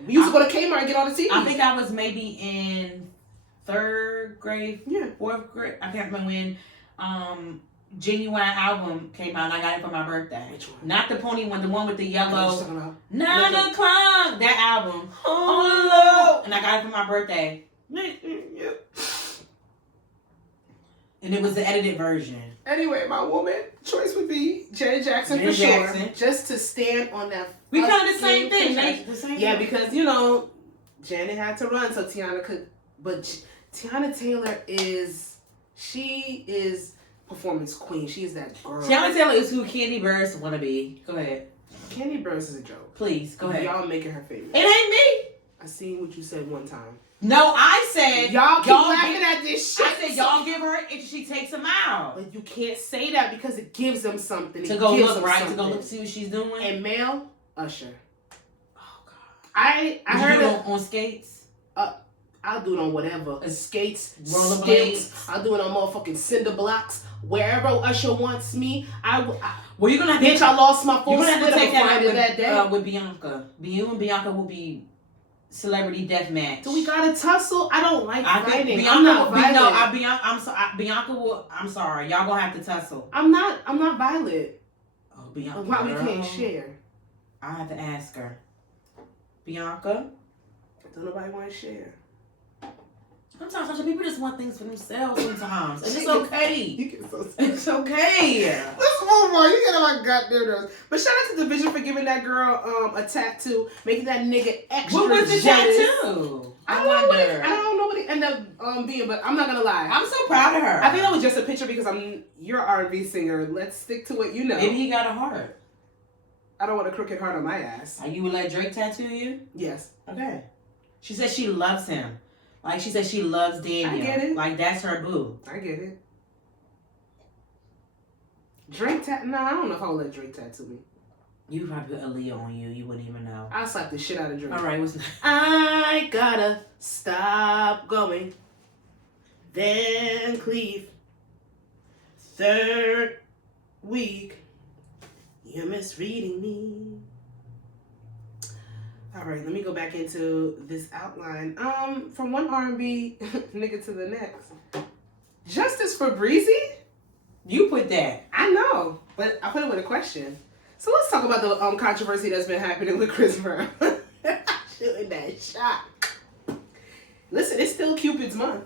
We used to go to Kmart and get all the CDs. I think I was maybe in 3rd grade, 4th grade. I can't remember when. Genuine album came out and I got it for my birthday. Which one? Not the pony one, the one with the yellow. 9 o'clock. That album. Oh, and I got it for my birthday. And it was the edited version. Anyway, my woman choice would be Janet Jackson for sure. Just to stand on that. We kind of the same thing. Yeah, because Janet had to run so Tiana could. But Tiana Taylor she is performance queen. She is that girl. Tiana Taylor is who Candy Burris wanna be. Go ahead. Candy Burris is a joke. Please, go ahead. Y'all making her famous. It ain't me. I seen what you said one time. No, I said y'all keep laughing at this shit. I said y'all give her if she takes them out. But you can't say that because it gives them something. To go look, right? To go look, see what she's doing. And male Usher. Oh God. I heard it on skates. I'll do it on whatever. Skates, rollerblades. I'll do it on motherfucking cinder blocks. Wherever Usher wants me, well, you're gonna have bitch, I lost my phone. You're gonna have to take that out with Bianca. You and Bianca will be celebrity deathmatch. Do we gotta tussle? I don't like fighting. Bianca I'm not violent. Bianca will. I'm sorry. Y'all gonna have to tussle. I'm not violent. Oh, Bianca. Why we can't share? I have to ask her. Bianca. Don't nobody want to share. Sometimes people just want things for themselves sometimes. And it's okay. You get so it's okay. Let's move on. You get on my goddamn nerves. But shout out to Division for giving that girl a tattoo, making that nigga extra What was the jealous. Tattoo? I don't know what it ended up being, but I'm not gonna lie. I'm so proud of her. I think that was just a picture because you're an R&B singer. Let's stick to what you know. Maybe he got a heart. I don't want a crooked heart on my ass. Are you would let Drake tattoo you? Yes. Okay. She said she loves him. Like she said she loves Daniel. I get it. Like that's her boo. I get it. Drake No, I don't know if I would let Drake tattoo me. You probably put Aaliyah on you. You wouldn't even know. I'll slap the shit out of Drake. All right, what's next? I gotta stop going. Van Cleef. 3rd week. You're misreading me. All right, let me go back into this outline. From one R&B nigga to the next. Justice for Breezy? You put that. I know, but I put it with a question. So let's talk about the controversy that's been happening with Chris Brown. Shooting that shot. Listen, it's still Cupid's month.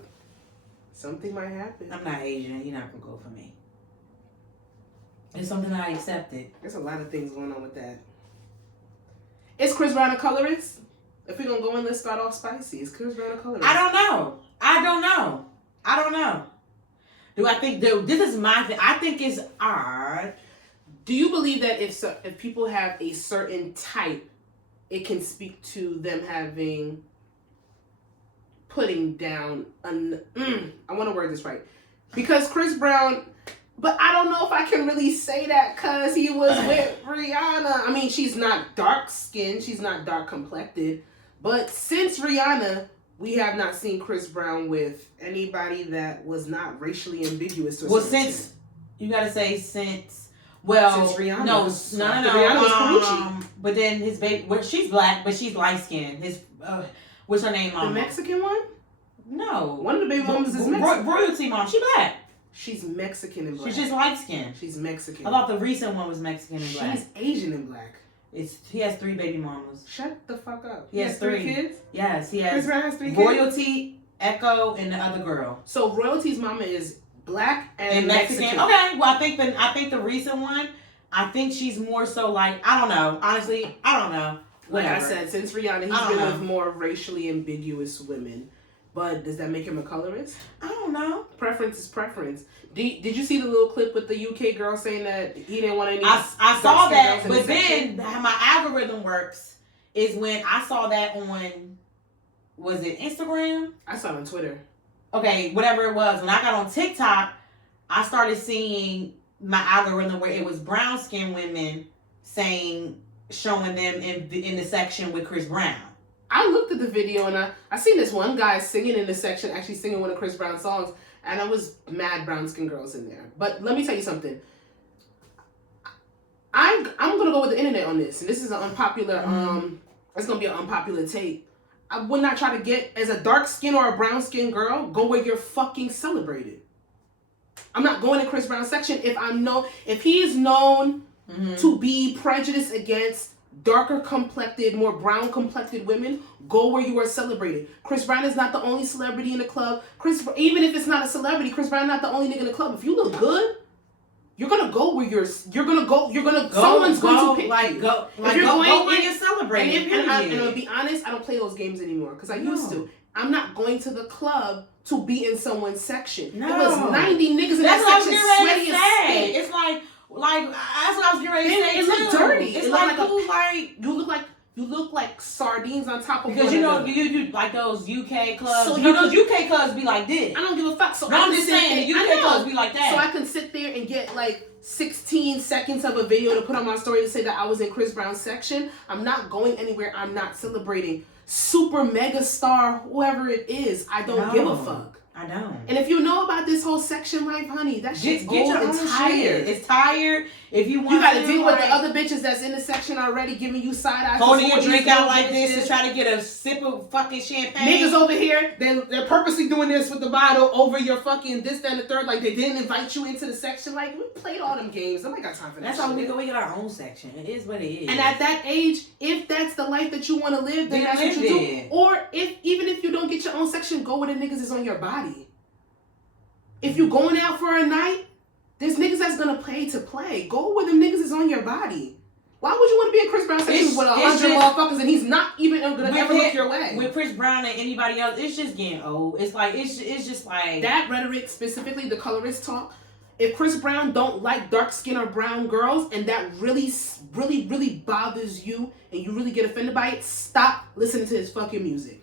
Something might happen. I'm not Asian. You're not gonna go for me. It's something I accepted. There's a lot of things going on with that. Is Chris Brown a colorist? If we're gonna go in, let's start off spicy. Is Chris Brown a colorist? I don't know. Do I think this is my thing? I think it's odd. Do you believe that if people have a certain type, it can speak to them putting down I want to word this right, because Chris Brown, but I don't know if I can really say that because he was with Rihanna. I mean, she's not dark skinned, she's not dark complected, but since Rihanna, we have not seen Chris Brown with anybody that was not racially ambiguous. Or since you gotta say since Rihanna. No. Rihanna was Karuchi. But then his baby, she's black, but she's light skinned. What's her name, Mama? The Mexican one? No. One of the baby mamas is Mexican. Royalty Mom. She black. She's Mexican and black. She's just light skinned. She's Mexican. I thought the recent one was Mexican and black. She's Asian and black. He has 3 baby mamas. Shut the fuck up. He has 3 kids? Yes, he has. Chris Brown has 3 kids? Royalty, Echo, and the other girl. So Royalty's mama is black and Mexican. Okay, well I think the recent one, I think she's more so like, I don't know. Honestly, I don't know. Whatever. Like I said, since Rihanna, he's been with more racially ambiguous women. But does that make him a colorist? I don't know. Preference is preference. Did you see the little clip with the UK girl saying that he didn't want any? I saw that, but then how my algorithm works is when I saw that on, was it Instagram? I saw it on Twitter. Okay, whatever it was. When I got on TikTok, I started seeing my algorithm where it was brown skinned women showing them in the section with Chris Brown. I looked at the video and I seen this one guy singing in the section, actually singing one of Chris Brown's songs, and I was mad brown skin girls in there. But let me tell you something. I'm gonna go with the internet on this, and this is an unpopular it's gonna be an unpopular take. I would not try to get, as a dark skin or a brown skin girl, go where you're fucking celebrated. I'm not going to Chris Brown's section if he is known to be prejudiced against darker complected, more brown complected women. Go where you are celebrated. Chris Brown is not the only celebrity in the club. Even if it's not a celebrity, Chris Brown not the only nigga in the club. If you look good, you're gonna go where someone's going to pick you. Go where you're celebrated. And I'll be honest, I don't play those games anymore because I used to. I'm not going to the club to be in someone's section. No. There was 90 niggas in that section sweaty as shit. It's like that's what I was getting ready to say. It looked dirty. It's you look like sardines on top of because you like those UK clubs. So those UK clubs be like this. I don't give a fuck. So I'm just saying the UK clubs be like that. So I can sit there and get like 16 seconds of a video to put on my story to say that I was in Chris Brown's section. I'm not going anywhere. I'm not celebrating. Super mega star, whoever it is, I don't give a fuck. I don't. And if you know about this whole section life, honey, that shit's get your own tired. It's tired. If you want, you gotta deal with the other bitches that's in the section already giving you side eyes. Holding your drink out like this and try to get a sip of fucking champagne. Niggas over here, they're purposely doing this with the bottle over your fucking this, that, and the third. Like they didn't invite you into the section. Like we played all them games. Nobody got time for that. That's how we go. We got our own section. It is what it is. And at that age, if that's the life that you want to live, then that's what you do. Or even if you don't get your own section, go where the niggas is on your body. If you going out for a night, there's niggas that's gonna pay to play. Go where them niggas is on your body. Why would you want to be in Chris Brown's section with 100 motherfuckers and he's not even gonna ever look your way? With Chris Brown and anybody else, it's just getting old. It's like it's just like that rhetoric, specifically the colorist talk. If Chris Brown don't like dark skin or brown girls and that really, really, really bothers you and you really get offended by it, stop listening to his fucking music.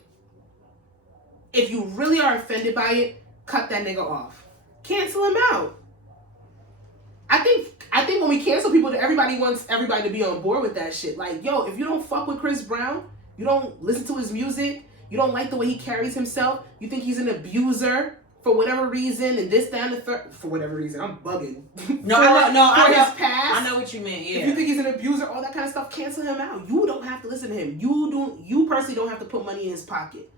If you really are offended by it, cut that nigga off. Cancel him out. I think when we cancel people, everybody wants everybody to be on board with that shit. Like, yo, if you don't fuck with Chris Brown, you don't listen to his music, you don't like the way he carries himself, you think he's an abuser for whatever reason, and this, that, and the third, for whatever reason, I'm bugging. His past. I know what you meant. Yeah. If you think he's an abuser, all that kind of stuff, cancel him out. You don't have to listen to him. You personally don't have to put money in his pocket.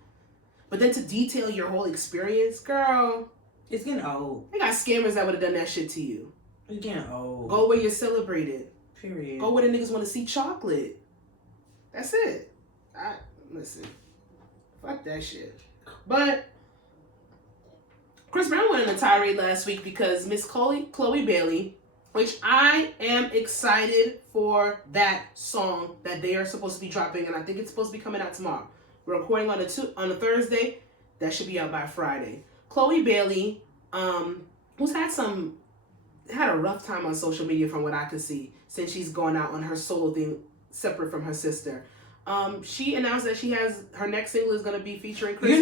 But then to detail your whole experience, girl, it's getting old. They got scammers that would have done that shit to you. It's getting old. Go where you're celebrated. Period. Go where the niggas want to see chocolate. That's it. Listen. Fuck that shit. But Chris Brown went in a tirade last week because Miss Chloe Bailey, which I am excited for that song that they are supposed to be dropping, and I think it's supposed to be coming out tomorrow. We're recording on a Thursday. That should be out by Friday. Chloe Bailey, who's had a rough time on social media from what I could see since she's gone out on her solo thing separate from her sister. She announced that her next single is going to be featuring Chris Brown.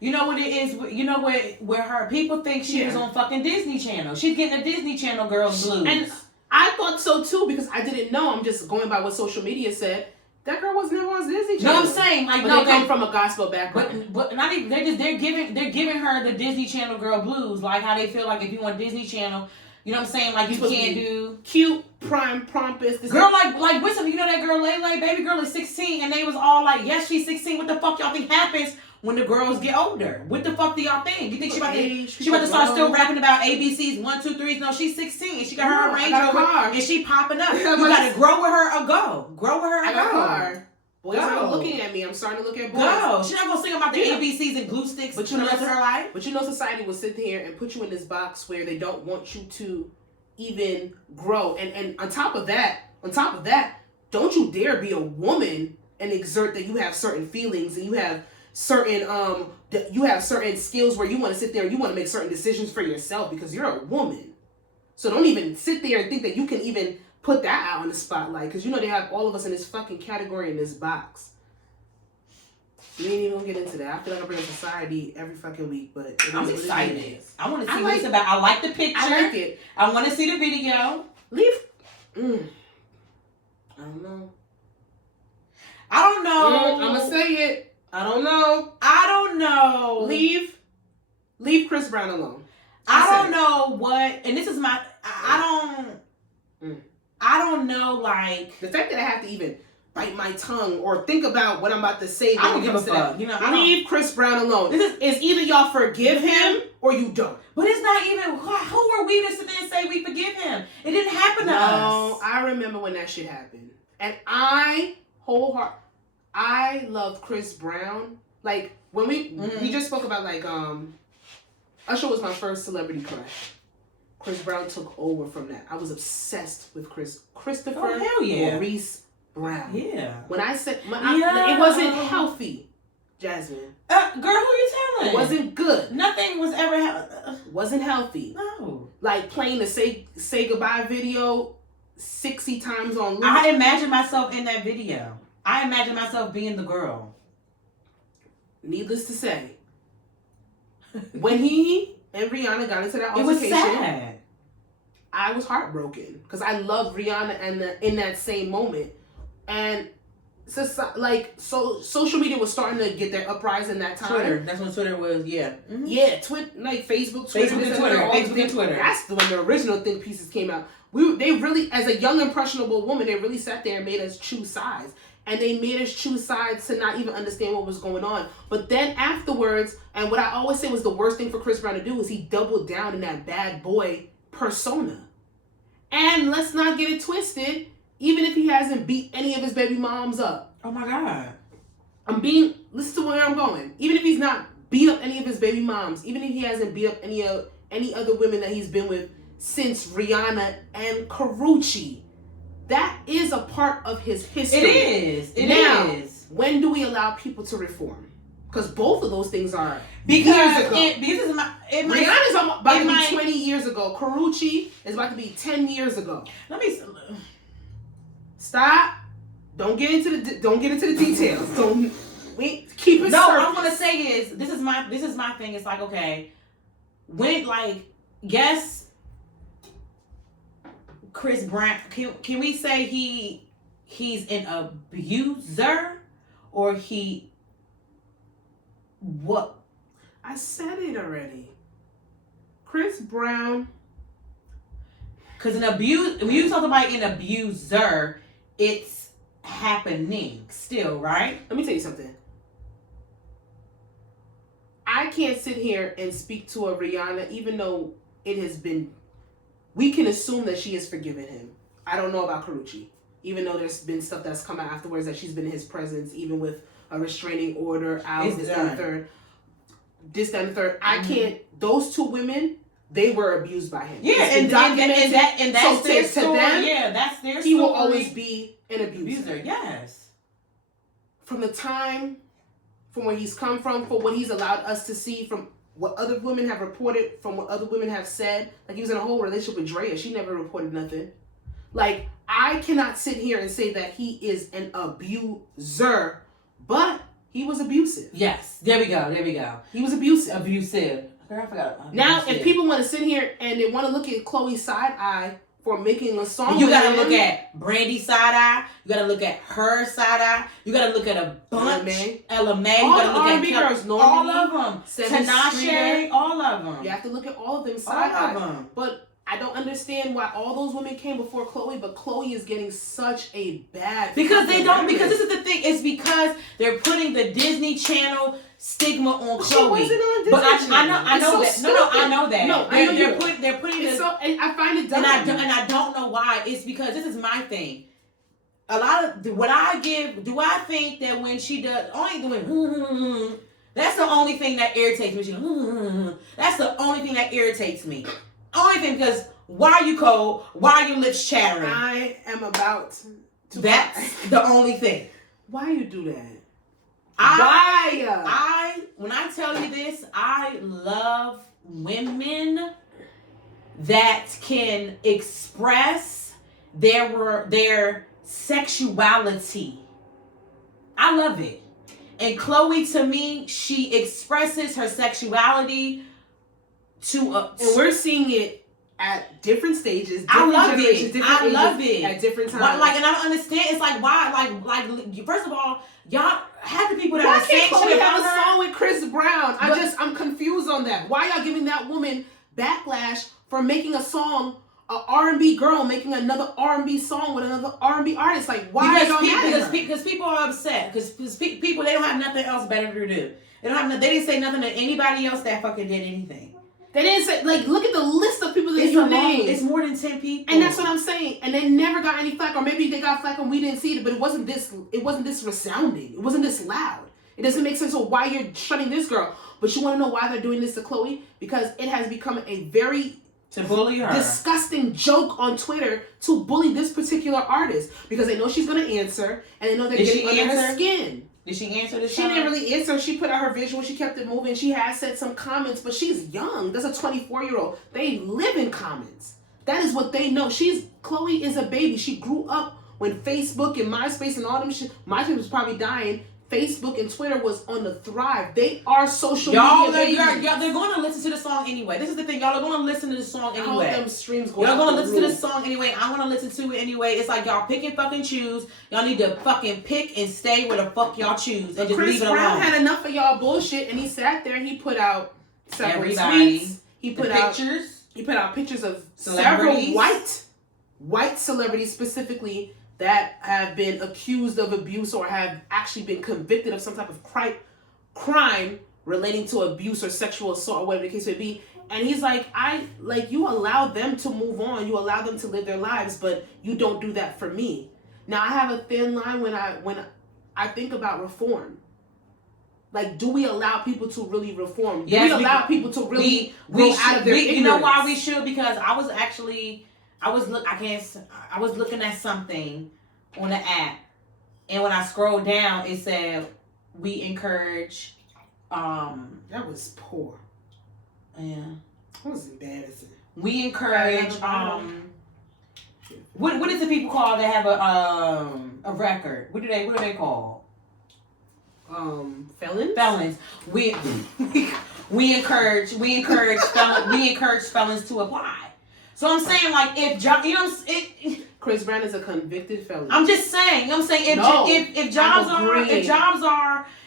You know what it is? You know where her people think she was on fucking Disney Channel. She's getting a Disney Channel girl's blues. And I thought so too because I didn't know. I'm just going by what social media said. That girl was never on Disney Channel. No, I'm saying they come from a gospel background. But not even they're giving her the Disney Channel girl blues, like how they feel like if you want Disney Channel, you know what I'm saying, like you can't do cute prime pompous. Girl, like Whistle, you know that girl Lele, baby girl is 16, and they was all like, yes, she's 16. What the fuck y'all think happens when the girls get older? What the fuck do y'all think? You think she about to start still rapping about ABCs 1, 2, 3s? No, she's 16 and she got her Range Rover and she popping up. You gotta grow with her or go. Grow with her or go. Boys are looking at me. I'm starting to look at boys. Go. She's not gonna sing about the ABCs and glue sticks for the rest of her life. But society will sit here and put you in this box where they don't want you to even grow. And on top of that, don't you dare be a woman and exert that you have certain feelings and you have certain skills where you want to sit there and you want to make certain decisions for yourself because you're a woman. So don't even sit there and think that you can even put that out in the spotlight because they have all of us in this fucking category in this box. We ain't even gonna get into that. I feel like I bring up society every fucking week, but I'm excited. I want to see what it's about. I like the picture. I like it. I want to see the video. I don't know. I'm gonna say it. I don't know. Leave Chris Brown alone. I don't know what, and this is my. I don't know, like the fact that I have to even bite my tongue or think about what I'm about to say. I don't give a fuck. Leave Chris Brown alone. It's either y'all forgive him or you don't. But it's not even. Who are we to sit there and say we forgive him? It didn't happen to us. No, I remember when that shit happened, and I loved Chris Brown. Like when we just spoke about like Usher was my first celebrity crush. Chris Brown took over from that. I was obsessed with Christopher Maurice Brown. Yeah. When I said it wasn't healthy, Jasmine. Girl, who you telling? It wasn't good. Nothing was ever wasn't healthy. No. Like playing the say goodbye video 60 times on loop. I imagine myself in that video. I imagine myself being the girl. Needless to say, when he and Rihanna got into that altercation, it was sad. I was heartbroken because I loved Rihanna and in that same moment, and social media was starting to get their uprising that time. Twitter, that's when Twitter was, yeah. Mm-hmm. Yeah, like Facebook, Twitter, Facebook and Twitter. That's when the original think pieces came out. They really, as a young impressionable woman, they really sat there and made us choose sides. And they made us choose sides to not even understand what was going on. But then afterwards, and what I always say was the worst thing for Chris Brown to do was he doubled down in that bad boy persona. And let's not get it twisted, even if he hasn't beat any of his baby moms up. Oh my God. Listen to where I'm going. Even if he's not beat up any of his baby moms, even if he hasn't beat up any other women that he's been with since Rihanna and Karrueche. That is a part of his history. It is. When do we allow people to reform? Because both of those things are because years ago. Rihanna's about to be 20 years ago. Karrueche is about to be 10 years ago. Stop. Don't get into the details. Keep it. No, what I'm gonna say is this is my thing. It's like, okay, yes. Chris Brown, can we say he's an abuser or what? I said it already. Chris Brown. Because when you talk about an abuser, it's happening still, right? Let me tell you something. I can't sit here and speak to a Rihanna, even though it has been. We can assume that she has forgiven him. I don't know about Karrueche. Even though there's been stuff that's come out afterwards that she's been in his presence, even with a restraining order out, this, that, and third. I can't, those two women, they were abused by him. Yeah, and that's their story. Yeah, that's their story. He will always be an abuser. Yes. From the time, from where he's come from what he's allowed us to see, from what other women have reported, from what other women have said. Like, he was in a whole relationship with Drea. She never reported nothing. Like, I cannot sit here and say that he is an abuser, but he was abusive. Yes. There we go. He was abusive. Girl, I forgot. Now, if people want to sit here and they want to look at Chloe's side eye for making a song, you gotta look at Brandy's side eye. You gotta look at her side eye. You gotta look at a bunch. Ella May. You gotta look R&B at girls, all of them. Tinashe, all of them. You have to look at all of them side eye. But I don't understand why all those women came before Chloe, but Chloe is getting such a bad... Because this is the thing, it's because they're putting the Disney Channel stigma on Chloe. She wasn't on Disney Channel. I know that. So I know that. No, they're putting this... I find it dumb. And I don't know why. It's because this is my thing. A lot of... Do I think that when she does... Only doing... That's the only thing that irritates me. That's the only thing that irritates me. Only thing, because why are you cold? Why are your lips chattering? I am about to... That's the only thing. Why you do that? When I tell you this, I love women that can express their sexuality. I love it. And Chloe, to me, she expresses her sexuality and we're seeing it at different stages. I love it at different times. And I don't understand. It's like, why? Like, first of all, y'all have the people that are saying Chloe have a song with Chris Brown? I'm confused on that. Why y'all giving that woman backlash for making a song? A R&B girl making another R&B song with another R&B artist. Like, why? Because people are upset. Because people, they don't have nothing else better to do. They didn't say nothing to anybody else that fucking did anything. They didn't say, like, look at the list of people that you named. It's more than 10 people. And that's what I'm saying. And they never got any flack, or maybe they got flack and we didn't see it, but it wasn't this resounding. It wasn't this loud. It doesn't make sense of why you're shutting this girl. But you want to know why they're doing this to Chloe? Because it has become a very to bully her disgusting joke on Twitter to bully this particular artist. Because they know she's going to answer, and they know they're getting under her skin. Did she answer this? She didn't really answer. She put out her visual. She kept it moving. She has said some comments, but she's young. That's a 24-year-old. They live in comments. That is what they know. Chloe is a baby. She grew up when Facebook and MySpace and all them shit. MySpace was probably dying. Facebook and Twitter was on the thrive. They are social media babies. They're going to listen to the song anyway. This is the thing. Y'all are going to listen to the song anyway. All them streams going. Y'all going to listen to the song anyway. I'm going to listen to it anyway. It's like y'all pick and fucking choose. Y'all need to fucking pick and stay where the fuck y'all choose and just leave it alone. Chris Brown had enough of y'all bullshit, and he sat there. He put out several tweets. He put out pictures. He put out pictures of several white celebrities specifically that have been accused of abuse or have actually been convicted of some type of crime relating to abuse or sexual assault or whatever the case may be. And he's like, you allow them to move on, you allow them to live their lives, but you don't do that for me. Now I have a thin line when I think about reform. Like, do we allow people to really reform? Do we allow people to really grow out of their ignorance? You know why we should? Because I was looking at something on the app, and when I scrolled down, it said we encourage. That was poor. Yeah, that was embarrassing. We encourage. What is the people called that have a record? What are they called? Felons. Felons. We encourage felons to apply. So I'm saying, like, if Chris Brown is a convicted felon. I'm just saying. If jobs are,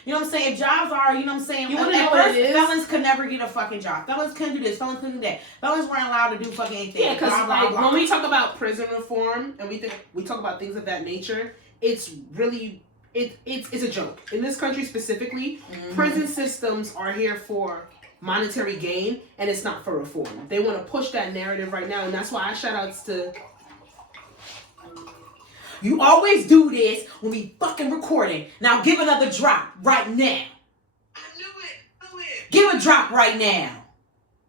you know what I'm saying? If jobs are, you know what I'm saying? You want to know what it is? Felons could never get a fucking job. Felons couldn't do this. Felons couldn't do that. Felons weren't allowed to do fucking anything. Yeah, because when we talk about prison reform and we talk about things of that nature, it's really it's a joke. In this country specifically, prison systems are here for monetary gain, and it's not for reform. They want to push that narrative right now, and that's why I shout outs to You always do this when we fucking recording. Now give another drop right now. I knew it. Give a drop right now.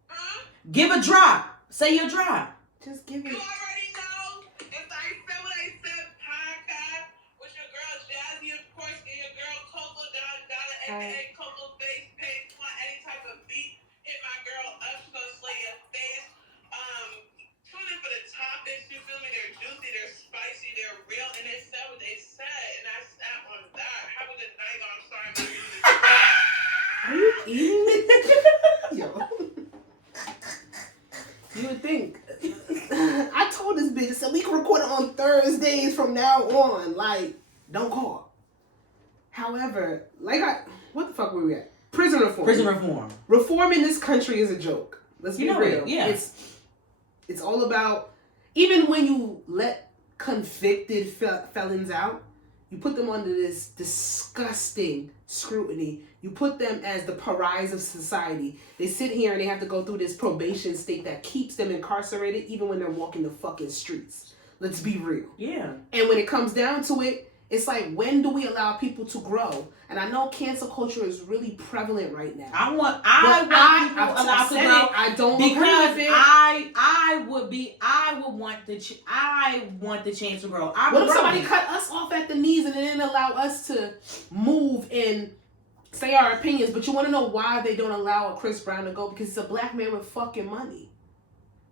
Huh? Give a drop. Say your drop. Just give You it. already know. If I said what I said, podcast with your girl Jazzy, of course, and your girl Coco Donna, aka Coco Face. Want any type of beat? Hit my girl up. She's gonna slay your face. Tune in for the topics. You feel me? They're juicy. They're spicy. They're real, and they said what they said, and I sat on that. Have a good night. I'm sorry. Are you eating? Yo. You would think. I told this bitch, I said we can record it on Thursdays from now on. Like, don't call. However, what the fuck were we at? Prison reform. Prison reform. Reform in this country is a joke. Let's be real. Yeah. It's all about, even when you let convicted felons out, you put them under this disgusting scrutiny. You put them as the pariahs of society. They sit here and they have to go through this probation state that keeps them incarcerated even when they're walking the fucking streets. Let's be real. Yeah. And when it comes down to it, it's like, when do we allow people to grow? And I know cancel culture is really prevalent right now. I want people allowed to grow. I don't because agree with it. I want the chance to grow. What if somebody cut us off at the knees and they didn't allow us to move and say our opinions? But you want to know why they don't allow a Chris Brown to go? Because he's a black man with fucking money.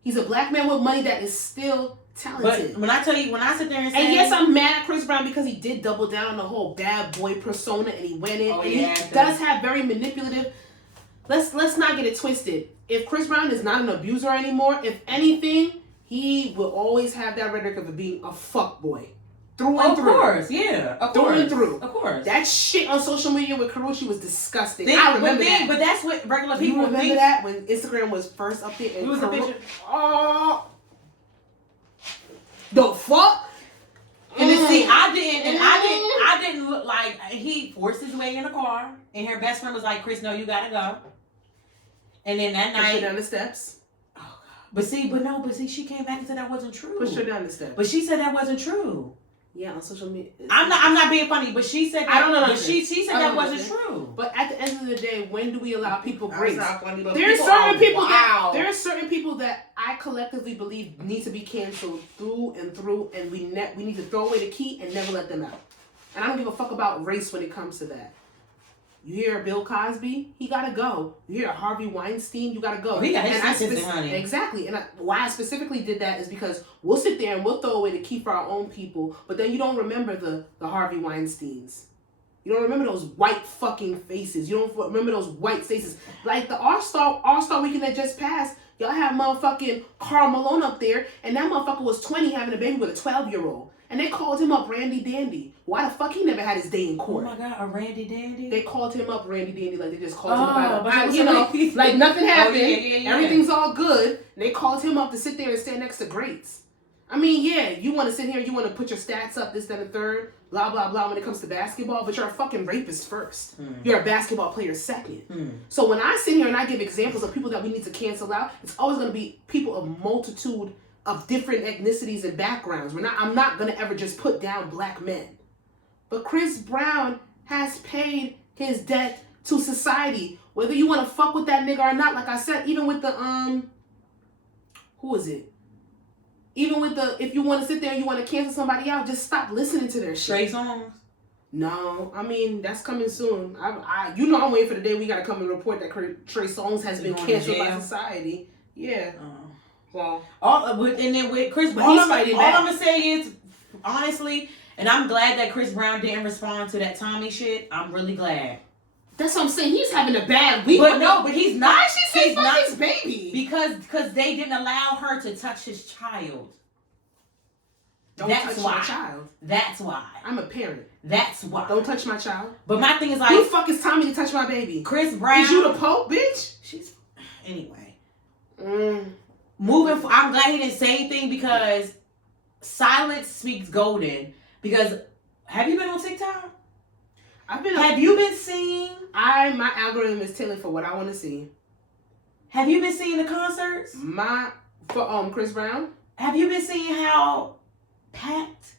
He's a black man with money that is still talented. But when I sit there and say, and yes, I'm mad at Chris Brown because he did double down on the whole bad boy persona and he went in. Oh, and yeah, he does have very manipulative. Let's not get it twisted. If Chris Brown is not an abuser anymore, if anything, he will always have that rhetoric of being a fuckboy. Through and through. Of course, yeah. Of Through course. and through. Of course. That shit on social media with Karuchi was disgusting. I remember that. But that's what regular people You remember think. that when Instagram was first up there? And It was a picture. Oh, the fuck! And then, see, I didn't look like he forced his way in a car, and her best friend was like, "Chris, no, you gotta go." And then that Push her night, down the steps. but see, she came back and said that wasn't true. Push her down the steps. But she said that wasn't true. Yeah, on social media. I'm not being funny, but she said that, I don't know. But she said that wasn't understand. true. But at the end of the day, when do we allow people grace? Funny, There are certain people that I collectively believe need to be canceled through and through, and we need to throw away the key and never let them out. And I don't give a fuck about race when it comes to that. You hear Bill Cosby, he gotta go. You hear Harvey Weinstein, you gotta go. He got his sentence, honey. Exactly. And why I specifically did that is because we'll sit there and we'll throw away the key for our own people, but then you don't remember the Harvey Weinsteins. You don't remember those white fucking faces. You don't remember those white faces. Like the All-Star weekend that just passed, y'all had motherfucking Karl Malone up there, and that motherfucker was 20 having a baby with a 12-year-old. And they called him up Randy Dandy. Why the fuck he never had his day in court? Oh my God, a Randy Dandy? They called him up Randy Dandy like they just called him about like nothing happened. Yeah. Everything's all good. And they called him up to sit there and stand next to greats. I mean, yeah, you want to sit here, you want to put your stats up, this, that, and the third, blah, blah, blah, when it comes to basketball, but you're a fucking rapist first. You're a basketball player second. So when I sit here and I give examples of people that we need to cancel out, it's always going to be people of multitude of different ethnicities and backgrounds. I'm not going to ever just put down black men. But Chris Brown has paid his debt to society. Whether you want to fuck with that nigga or not, like I said, even with the, who is it? Even with the, if you want to sit there and you want to cancel somebody out, just stop listening to their shit. Trey Songz? No, I mean, that's coming soon. I'm waiting for the day we got to come and report that Trey Songz has been canceled by society. Yeah. Well, and then with Chris Brown, all I'm gonna say is, honestly, and I'm glad that Chris Brown didn't respond to that Tommy shit. I'm really glad. That's what I'm saying. He's having a bad week. But he's not. Why is she saying fuck his baby? Because they didn't allow her to touch his child. Touch my child. That's why. I'm a parent. That's why. Don't touch my child. But my thing is like, who the fuck is Tommy to touch my baby? Chris Brown. Is you the Pope, bitch? Anyway. I'm glad he didn't say anything because silence speaks golden. Because have you been on TikTok? Have you been seeing? My algorithm is tailored for what I want to see. Have you been seeing the concerts? For Chris Brown? Have you been seeing how packed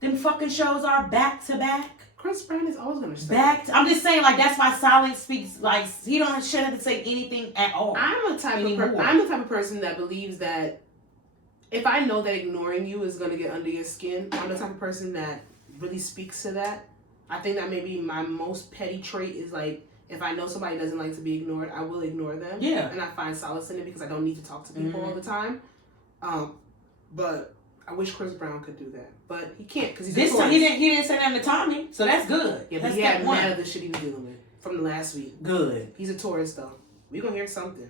them fucking shows are back to back. Chris Brown is always gonna start. I'm just saying, like, that's why silence speaks. Like, he shouldn't have to say anything at all. I'm the type of person that believes that if I know that ignoring you is gonna get under your skin, I'm the type of person that really speaks to that. I think that maybe my most petty trait is like, if I know somebody doesn't like to be ignored, I will ignore them. Yeah. And I find solace in it because I don't need to talk to people all the time. But I wish Chris Brown could do that, but he can't because he's this time he didn't say nothing to Tommy, so that's good. Yeah, but he had none of the shit he was dealing with from the last week. Good. He's a tourist though. We gonna hear something.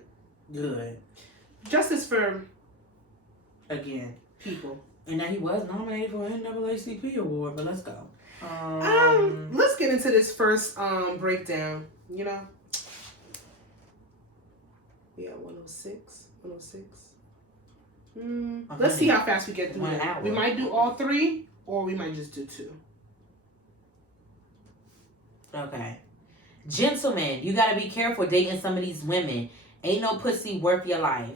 Good. Justice for again people. And now he was nominated for an NAACP award, but let's go. Let's get into this first breakdown. You know, we got 106. Let's see how fast we get through that. We might do all three, or we might just do two. Okay. Gentlemen, you gotta be careful dating some of these women. Ain't no pussy worth your life.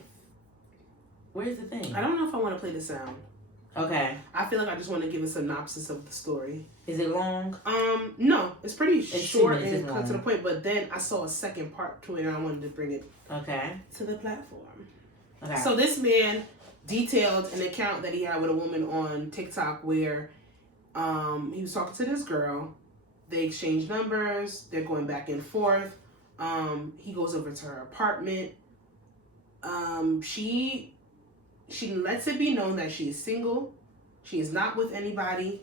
Where's the thing? I don't know if I want to play the sound. Okay. I feel like I just want to give a synopsis of the story. Is it long? No, it's pretty short and cut to the long. point. But then I saw a second part to it, and I wanted to bring it to the platform. Okay. So this man detailed an account that he had with a woman on TikTok where he was talking to this girl. They exchanged numbers. They're going back and forth. He goes over to her apartment. She lets it be known that she is single. She is not with anybody.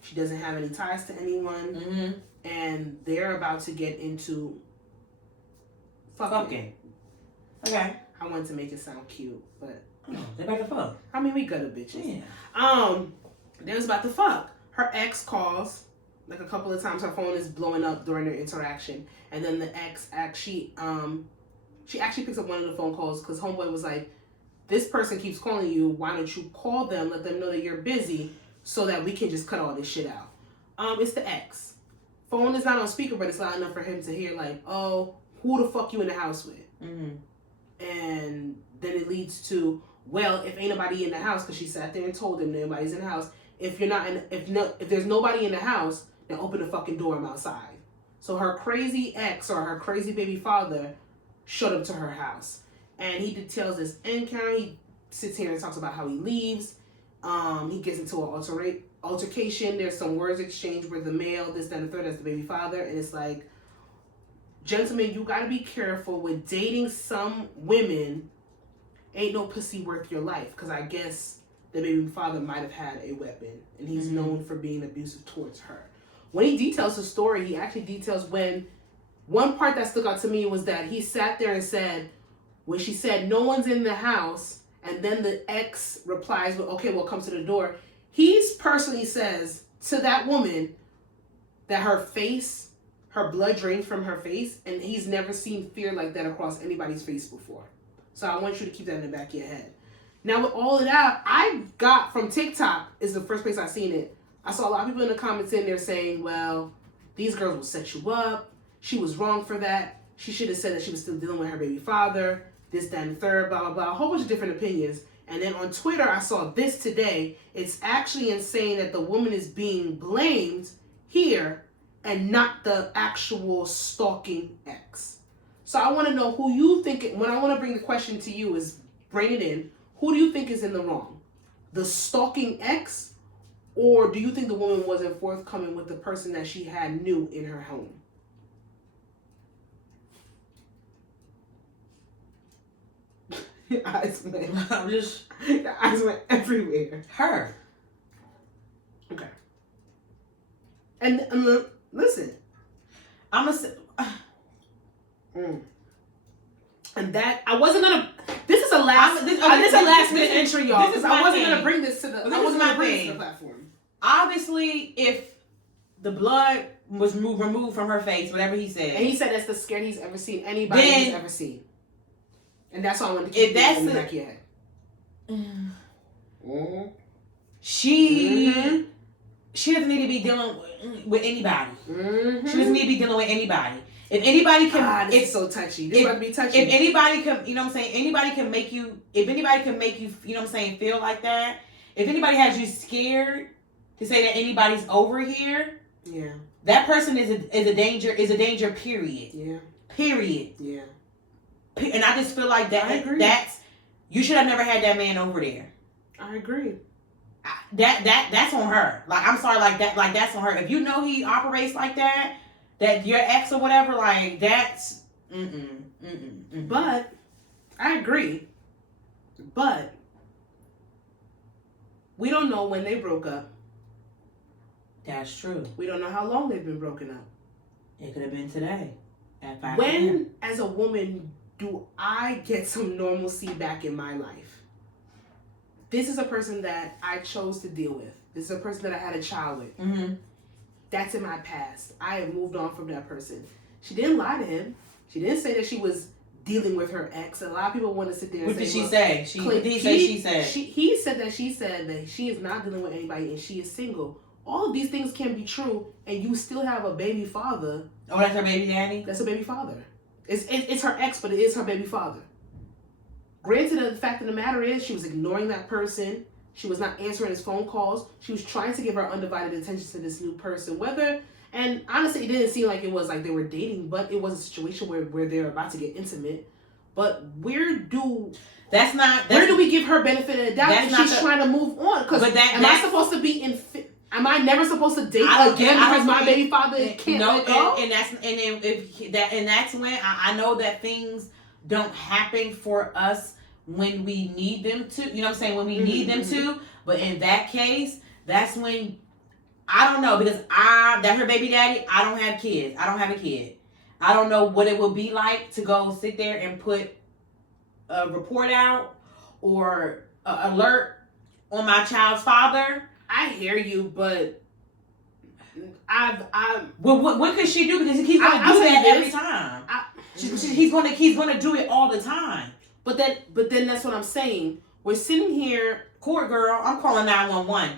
She doesn't have any ties to anyone. Mm-hmm. And they're about to get into fucking. Okay. I wanted to make it sound cute, but they're about to fuck. I mean, we gutter bitches. Yeah. They was about to fuck. Her ex calls like a couple of times. Her phone is blowing up during their interaction, and then the ex actually picks up one of the phone calls because homeboy was like, "This person keeps calling you. Why don't you call them? Let them know that you're busy, so that we can just cut all this shit out." It's the ex. Phone is not on speaker, but it's loud enough for him to hear like, "Oh, who the fuck you in the house with?" Mm-hmm. And then it leads to, well, if ain't nobody in the house, because she sat there and told him nobody's in the house. If there's nobody in the house, then open the fucking door. I'm outside. So her crazy ex or her crazy baby father showed up to her house, and he details this encounter. He sits here and talks about how he leaves. He gets into an altercation. There's some words exchanged with the male, this, that, and the third. That's the baby father, and it's like, gentlemen, you gotta be careful with dating some women. Ain't no pussy worth your life. Because I guess the baby father might have had a weapon. And he's known for being abusive towards her. When he details the story, he actually details when... One part that stuck out to me was that he sat there and said... When she said, no one's in the house... And then the ex replies, well, okay, well, come to the door. He personally says to that woman that her face... Her blood drains from her face, and he's never seen fear like that across anybody's face before. So I want you to keep that in the back of your head. Now, with all of that, I got from TikTok, is the first place I seen it. I saw a lot of people in the comments in there saying, well, these girls will set you up. She was wrong for that. She should have said that she was still dealing with her baby father. This, that, and the third, blah, blah, blah. A whole bunch of different opinions. And then on Twitter, I saw this today. It's actually insane that the woman is being blamed here and not the actual stalking ex. So I want to know who you think, when I want to bring the question to you is, bring it in, who do you think is in the wrong? The stalking ex, or do you think the woman wasn't forthcoming with the person that she had knew in her home? Your eyes went. Your eyes went everywhere. Her. Okay. And listen, I'm a. And that I wasn't gonna. This is a last. This is a last minute entry, y'all. This is I wasn't thing. gonna bring this to the. I wasn't gonna bring this to the platform. Obviously, if the blood was removed from her face, whatever he said, and he said that's the scariest he's ever seen anybody he's ever seen, and that's why I wanted to keep if it in the back of your head. She doesn't need to be dealing with anybody. Mm-hmm. She doesn't need to be dealing with anybody. If anybody can, it's so touchy. This about to be touchy. If anybody can, you know what I'm saying. Anybody can make you. If anybody can make you, you know what I'm saying, feel like that. If anybody has you scared, to say that anybody's over here, Yeah. that person is a danger. Period. Yeah. Period. Yeah. And I just feel like that. I agree. That's you should have never had that man over there. I agree. That's on her. Like I'm sorry, like that's on her. If you know he operates like that your ex or whatever, like that's But I agree. But we don't know when they broke up. That's true. We don't know how long they've been broken up. It could have been today at 5 When, as a woman, do I get some normalcy back in my life? This is a person that I chose to deal with. This is a person that I had a child with. Mm-hmm. That's in my past. I have moved on from that person. She didn't lie to him. She didn't say that she was dealing with her ex. A lot of people want to sit there and What say, did she say? She said. He said that she said that she is not dealing with anybody and she is single. All of these things can be true, and you still have a baby father. Oh, that's her baby daddy? That's her baby father. It's her ex, but it is her baby father. Granted, the fact of the matter is she was ignoring that person. She was not answering his phone calls. She was trying to give her undivided attention to this new person. And honestly, it didn't seem like it was like they were dating, but it was a situation where they're about to get intimate. But where do we give her benefit of the doubt if she's trying to move on? Because am I supposed to be am I never supposed to date again because my baby father can't let go? And that's when I know that things don't happen for us when we need them to. You know what I'm saying? When we need them to. But in that case, that's when I don't know, because that's her baby daddy. I don't have kids. I don't have a kid. I don't know what it would be like to go sit there and put a report out or an alert on my child's father. I hear you, but what could she do? Because he's gonna do that every time. He's gonna do it all the time. But then that's what I'm saying. We're sitting here, court girl. I'm calling 911.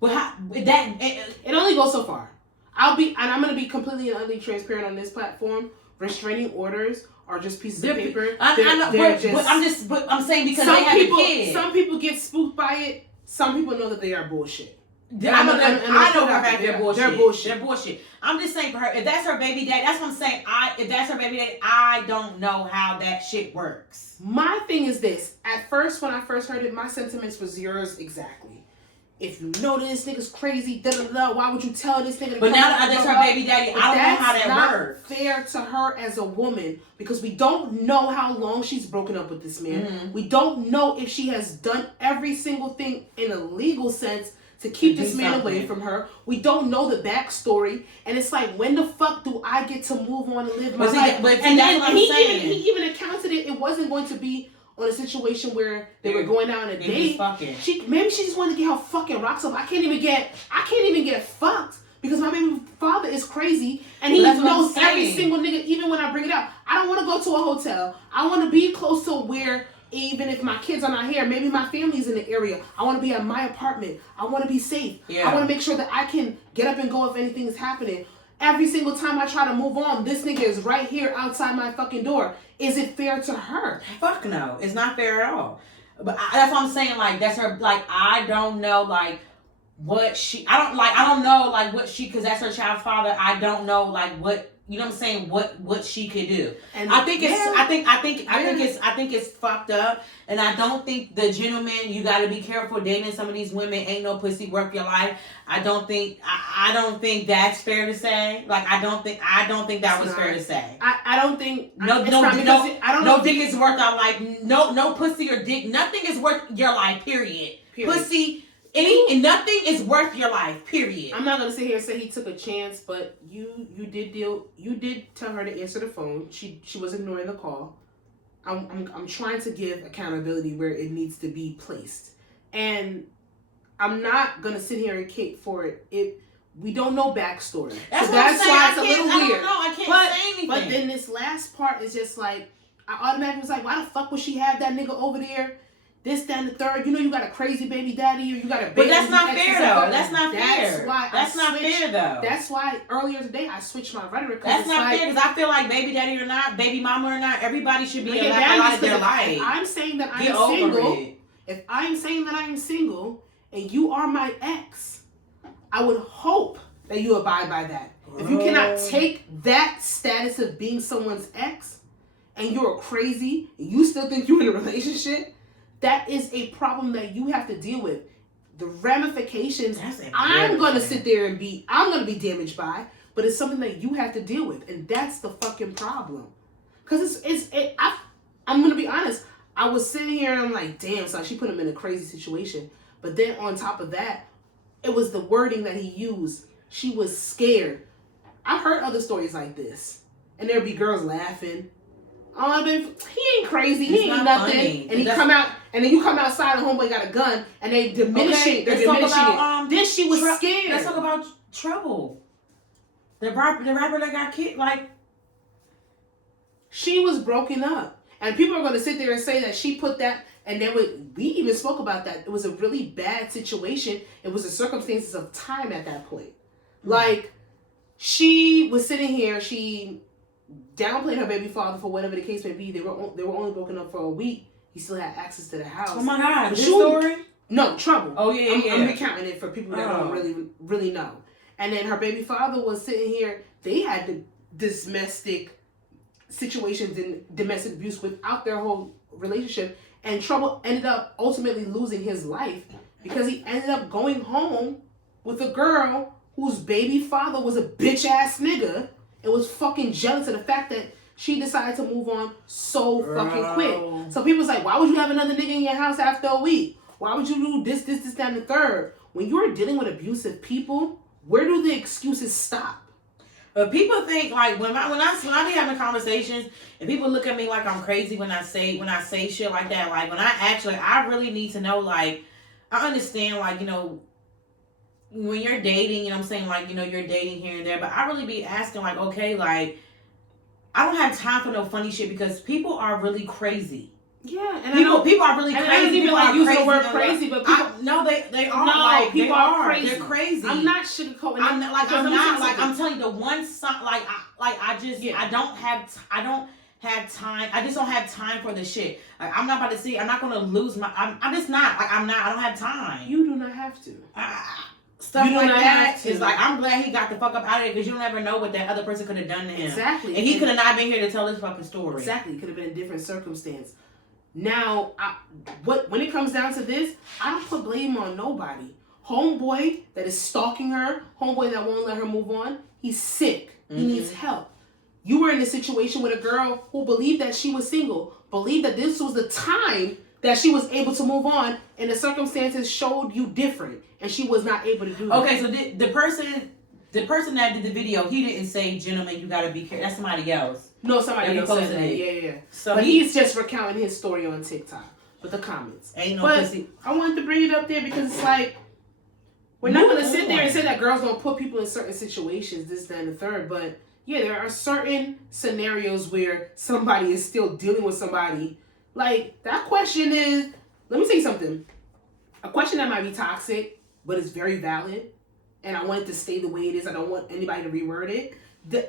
But it only goes so far. I'm gonna be completely and utterly transparent on this platform. Restraining orders are just pieces of paper. But I'm saying because they have a kid. Some people get spooked by it. Some people know that they are bullshit. I know for a fact they're bullshit. They're bullshit. I'm just saying for her, if that's her baby daddy, that's what I'm saying. If that's her baby daddy, I don't know how that shit works. My thing is this. At first, when I first heard it, my sentiments was yours exactly. If you know this nigga's crazy, why would you tell this nigga to But now that that's her baby daddy, I don't know how that works. That's not fair to her as a woman because we don't know how long she's broken up with this man. Mm-hmm. We don't know if she has done every single thing in a legal sense to keep this man away from her. We don't know the backstory. And it's like, when the fuck do I get to move on and live my life? He even accounted it. It wasn't going to be on a situation where they were going out on a date. Maybe she just wanted to get her fucking rocks off. I can't even get fucked because my baby father is crazy and he knows every single nigga. Even when I bring it up, I don't want to go to a hotel. I want to be close to where, even if my kids are not here, maybe my family's in the area. I want to be at my apartment. I want to be safe. Yeah. I want to make sure that I can get up and go if anything is happening. Every single time I try to move on, this nigga is right here outside my fucking door. Is it fair to her? Fuck no. It's not fair at all. But that's what I'm saying. Like, that's her, like, I don't know, like, what she, I don't know, like, what she, because that's her child's father. I don't know, like, what, you know what I'm saying, what she could do. And I think it's fucked up. And I don't think the gentleman, you got to be careful dating some of these women. Ain't no pussy worth your life. I don't think that's fair to say. Like, I don't think that was fair to say. I don't think no dick is worth our life. No pussy or dick. Nothing is worth your life. Period. Pussy. And nothing is worth your life, period. I'm not gonna sit here and say he took a chance, but you did tell her to answer the phone. She was ignoring the call. I'm trying to give accountability where it needs to be placed. And I'm not gonna sit here and cape for it. We don't know backstory. That's why it's a little weird. I can't say anything. But then this last part is just like, I automatically was like, why the fuck would she have that nigga over there? This, that, and the third. You know you got a crazy baby daddy or you got a baby. But that's not fair though. That's not fair. That's not fair though. That's why earlier today I switched my rhetoric. That's not fair because I feel like baby daddy or not, baby mama or not, everybody should be allowed their life. If I'm saying that I'm single, if I'm saying that I'm single and you are my ex, I would hope that you abide by that. If you cannot take that status of being someone's ex, and you're crazy, and you still think you're in a relationship, that is a problem that you have to deal with. The ramifications, I'm going to sit there and I'm going to be damaged by, but it's something that you have to deal with, and that's the fucking problem. Because I'm going to be honest, I was sitting here and I'm like, damn, so she put him in a crazy situation. But then on top of that, it was the wording that he used. She was scared. I've heard other stories like this, and there'd be girls laughing. Oh, he ain't crazy. He ain't nothing. Funny. And then you come outside and homeboy got a gun, and they diminishing. They're diminishing it. Then she was scared. Let's talk about Trouble. The rapper that got kicked. Like, she was broken up, and people are going to sit there and say that she put that. And we even spoke about that. It was a really bad situation. It was the circumstances of time at that point. Mm-hmm. Like, she was sitting here. She downplayed her baby father for whatever the case may be. They were only broken up for a week. He still had access to the house. Oh my God! This story? No, Trouble. Oh yeah, I'm recounting it for people that don't really know. And then her baby father was sitting here. They had this domestic situations and domestic abuse without their whole relationship. And Trouble ended up ultimately losing his life because he ended up going home with a girl whose baby father was a bitch ass nigga and was fucking jealous of the fact that she decided to move on so fucking quick. So people's like, why would you have another nigga in your house after a week? Why would you do this, that, and the third? When you're dealing with abusive people, where do the excuses stop? But people think like when I be having conversations and people look at me like I'm crazy when I say shit like that. Like when I really need to know, like, I understand, like, you know, when you're dating, you know what I'm saying, like, you know, you're dating here and there, but I really be asking, like, okay, like, I don't have time for no funny shit because people are really crazy. Yeah, and people are really crazy. I don't even like using the word crazy, but people, they are. No, like, people are crazy. They're crazy. I'm not sugarcoating. I'm telling you, the one song, I don't have time. I just don't have time for the shit. Like, I'm not about to see. I'm not gonna lose my. I'm just not. Like, I'm not. I don't have time. You do not have to. Stuff like that is like, I'm glad he got the fuck up out of it because you never know what that other person could have done to him. Exactly. And he could have not been here to tell his fucking story. Exactly. It could have been a different circumstance. Now, when it comes down to this, I don't put blame on nobody. Homeboy that is stalking her, homeboy that won't let her move on, he's sick. Mm-hmm. He needs help. You were in a situation with a girl who believed that she was single, believed that this was the time that she was able to move on, and the circumstances showed you different, and she was not able to do that. Okay, so the person that did the video, he didn't say, gentlemen, you gotta be careful. That's somebody else. No, somebody else said that. Yeah. So but he's just recounting his story on TikTok with the comments. Ain't no but pussy. I wanted to bring it up there because it's like, we're not going to sit there and say that girls don't put people in certain situations, this, that, and the third. But yeah, there are certain scenarios where somebody is still dealing with somebody. Like, that question is, let me say something. A question that might be toxic, but it's very valid. And I want it to stay the way it is. I don't want anybody to reword it.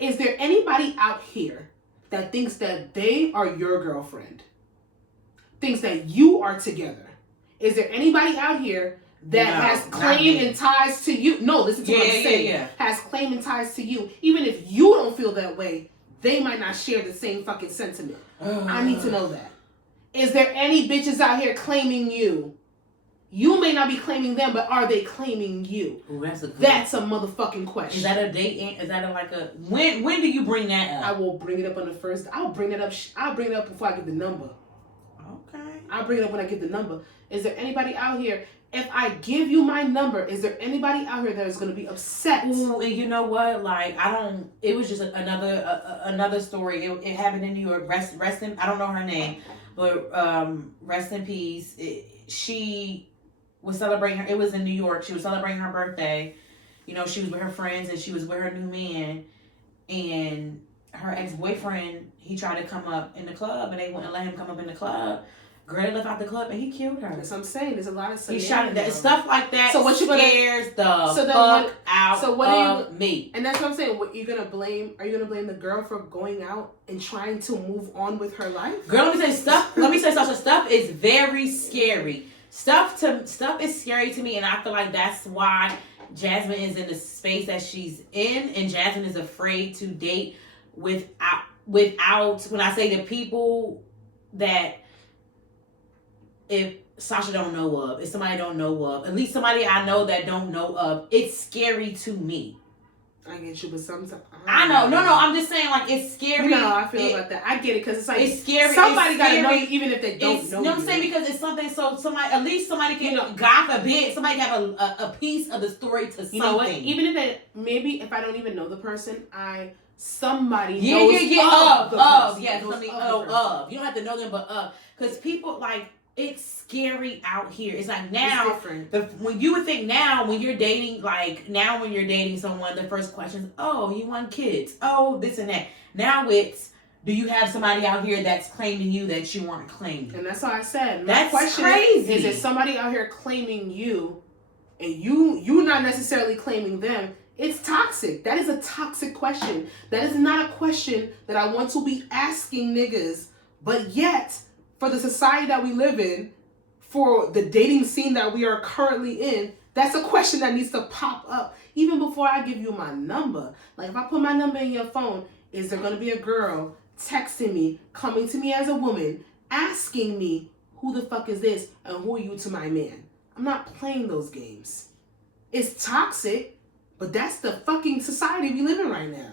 Is there anybody out here that thinks that they are your girlfriend? Thinks that you are together? Is there anybody out here that has claim and ties to you? No, listen to what I'm saying. Yeah. Has claim and ties to you. Even if you don't feel that way, they might not share the same fucking sentiment. I need to know that. Is there any bitches out here claiming you? You may not be claiming them, but are they claiming you? Ooh, that's a motherfucking question. Is that a date? Is that when do you bring that up? I will bring it up on the first. I'll bring it up before I get the number. Okay. I'll bring it up when I get the number. Is there anybody out here? If I give you my number, is there anybody out here that is going to be upset? Ooh, and you know what? Like, it was just another story. It happened in New York. Rest in, I don't know her name, but rest in peace. She was celebrating it was in New York. She was celebrating her birthday. You know, she was with her friends and she was with her new man. And her ex-boyfriend, he tried to come up in the club and they wouldn't let him come up in the club. Girl left out the club and he killed her. That's what I'm saying. There's a lot of scenarios. He shot that stuff like that. So what scares the fuck out of me. And that's what I'm saying. What you're gonna blame? Are you gonna blame the girl for going out and trying to move on with her life? Girl, let me say stuff. Stuff is very scary. stuff is scary to me, and I feel like that's why Jasmine is in the space that she's in, and Jasmine is afraid to date without when I say the people that if Sasha don't know of, if somebody don't know of, at least somebody I know that don't know of, it's scary to me. I get you, but sometimes I know. No, I'm just saying, like, it's scary. You know how I feel about that. I get it, because it's like it's scary. Somebody got to know scary. you, even if they don't know. You know what I'm saying? Because it's something. So somebody, at least somebody can, God forbid, somebody can have a piece of the story to something. You know what? Even if it, maybe if I don't even know the person, somebody knows of. Yes, something of. You don't have to know them, but because people like. It's scary out here. It's like now, when you would think now, when you're dating, like now when you're dating someone, the first question is, oh, you want kids? Oh, this and that. Now it's, do you have somebody out here that's claiming you that you aren't claiming? And that's why I said, my question crazy. Is it somebody out here claiming you and you not necessarily claiming them? It's toxic. That is a toxic question. That is not a question that I want to be asking niggas, but yet, for the society that we live in, for the dating scene that we are currently in, that's a question that needs to pop up. Even before I give you my number. Like, if I put my number in your phone, is there going to be a girl texting me, coming to me as a woman, asking me, who the fuck is this, and who are you to my man? I'm not playing those games. It's toxic, but that's the fucking society we live in right now.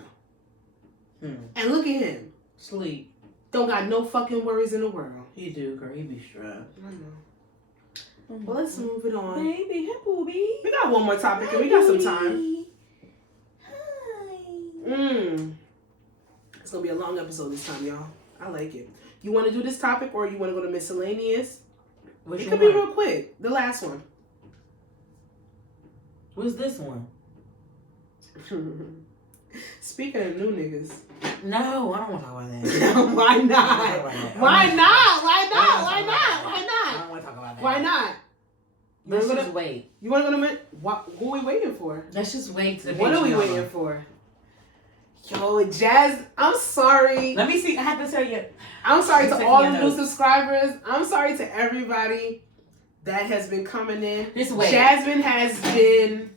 And look at him. Sleep. Don't got no fucking worries in the world. He do, girl. He be strong. I know. Well, let's move it on. Baby, hey, booby. We got one more topic, and we got some time. Hi. It's gonna be a long episode this time, y'all. I like it. You want to do this topic, or you want to go to miscellaneous? It could be real quick. The last one. What's this one? Speaking of new niggas. No, I don't want to talk about that. Why not? Why not? Why not? Why not? I don't want to talk about that. Why not? Let's just wait. You want to go to who are we waiting for? Let's just wait. What are we waiting for? Yo, Jazz, I'm sorry. Let me see. I have to tell you. I'm sorry to all the new subscribers. I'm sorry to everybody that has been coming in. Just wait. Jasmine has been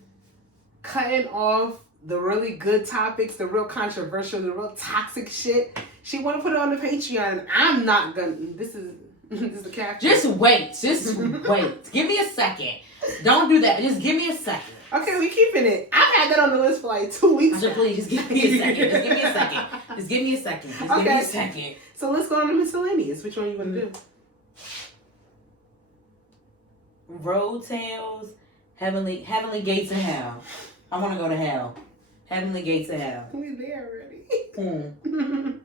cutting off the really good topics, the real controversial, the real toxic shit. She want to put it on the Patreon. I'm not gonna. This is the caption. Just wait. Just wait. Give me a second. Don't do that. Just give me a second. Okay, we keeping it. I've had that on the list for like 2 weeks. Please, just give me a second. Just give me a second. Just give me a second. Just give me a second. So let's go on to miscellaneous. Which one you want to do? Road Tales, Heavenly Gates of Hell. I want to go to hell. Heavenly Gates of Hell. We there already.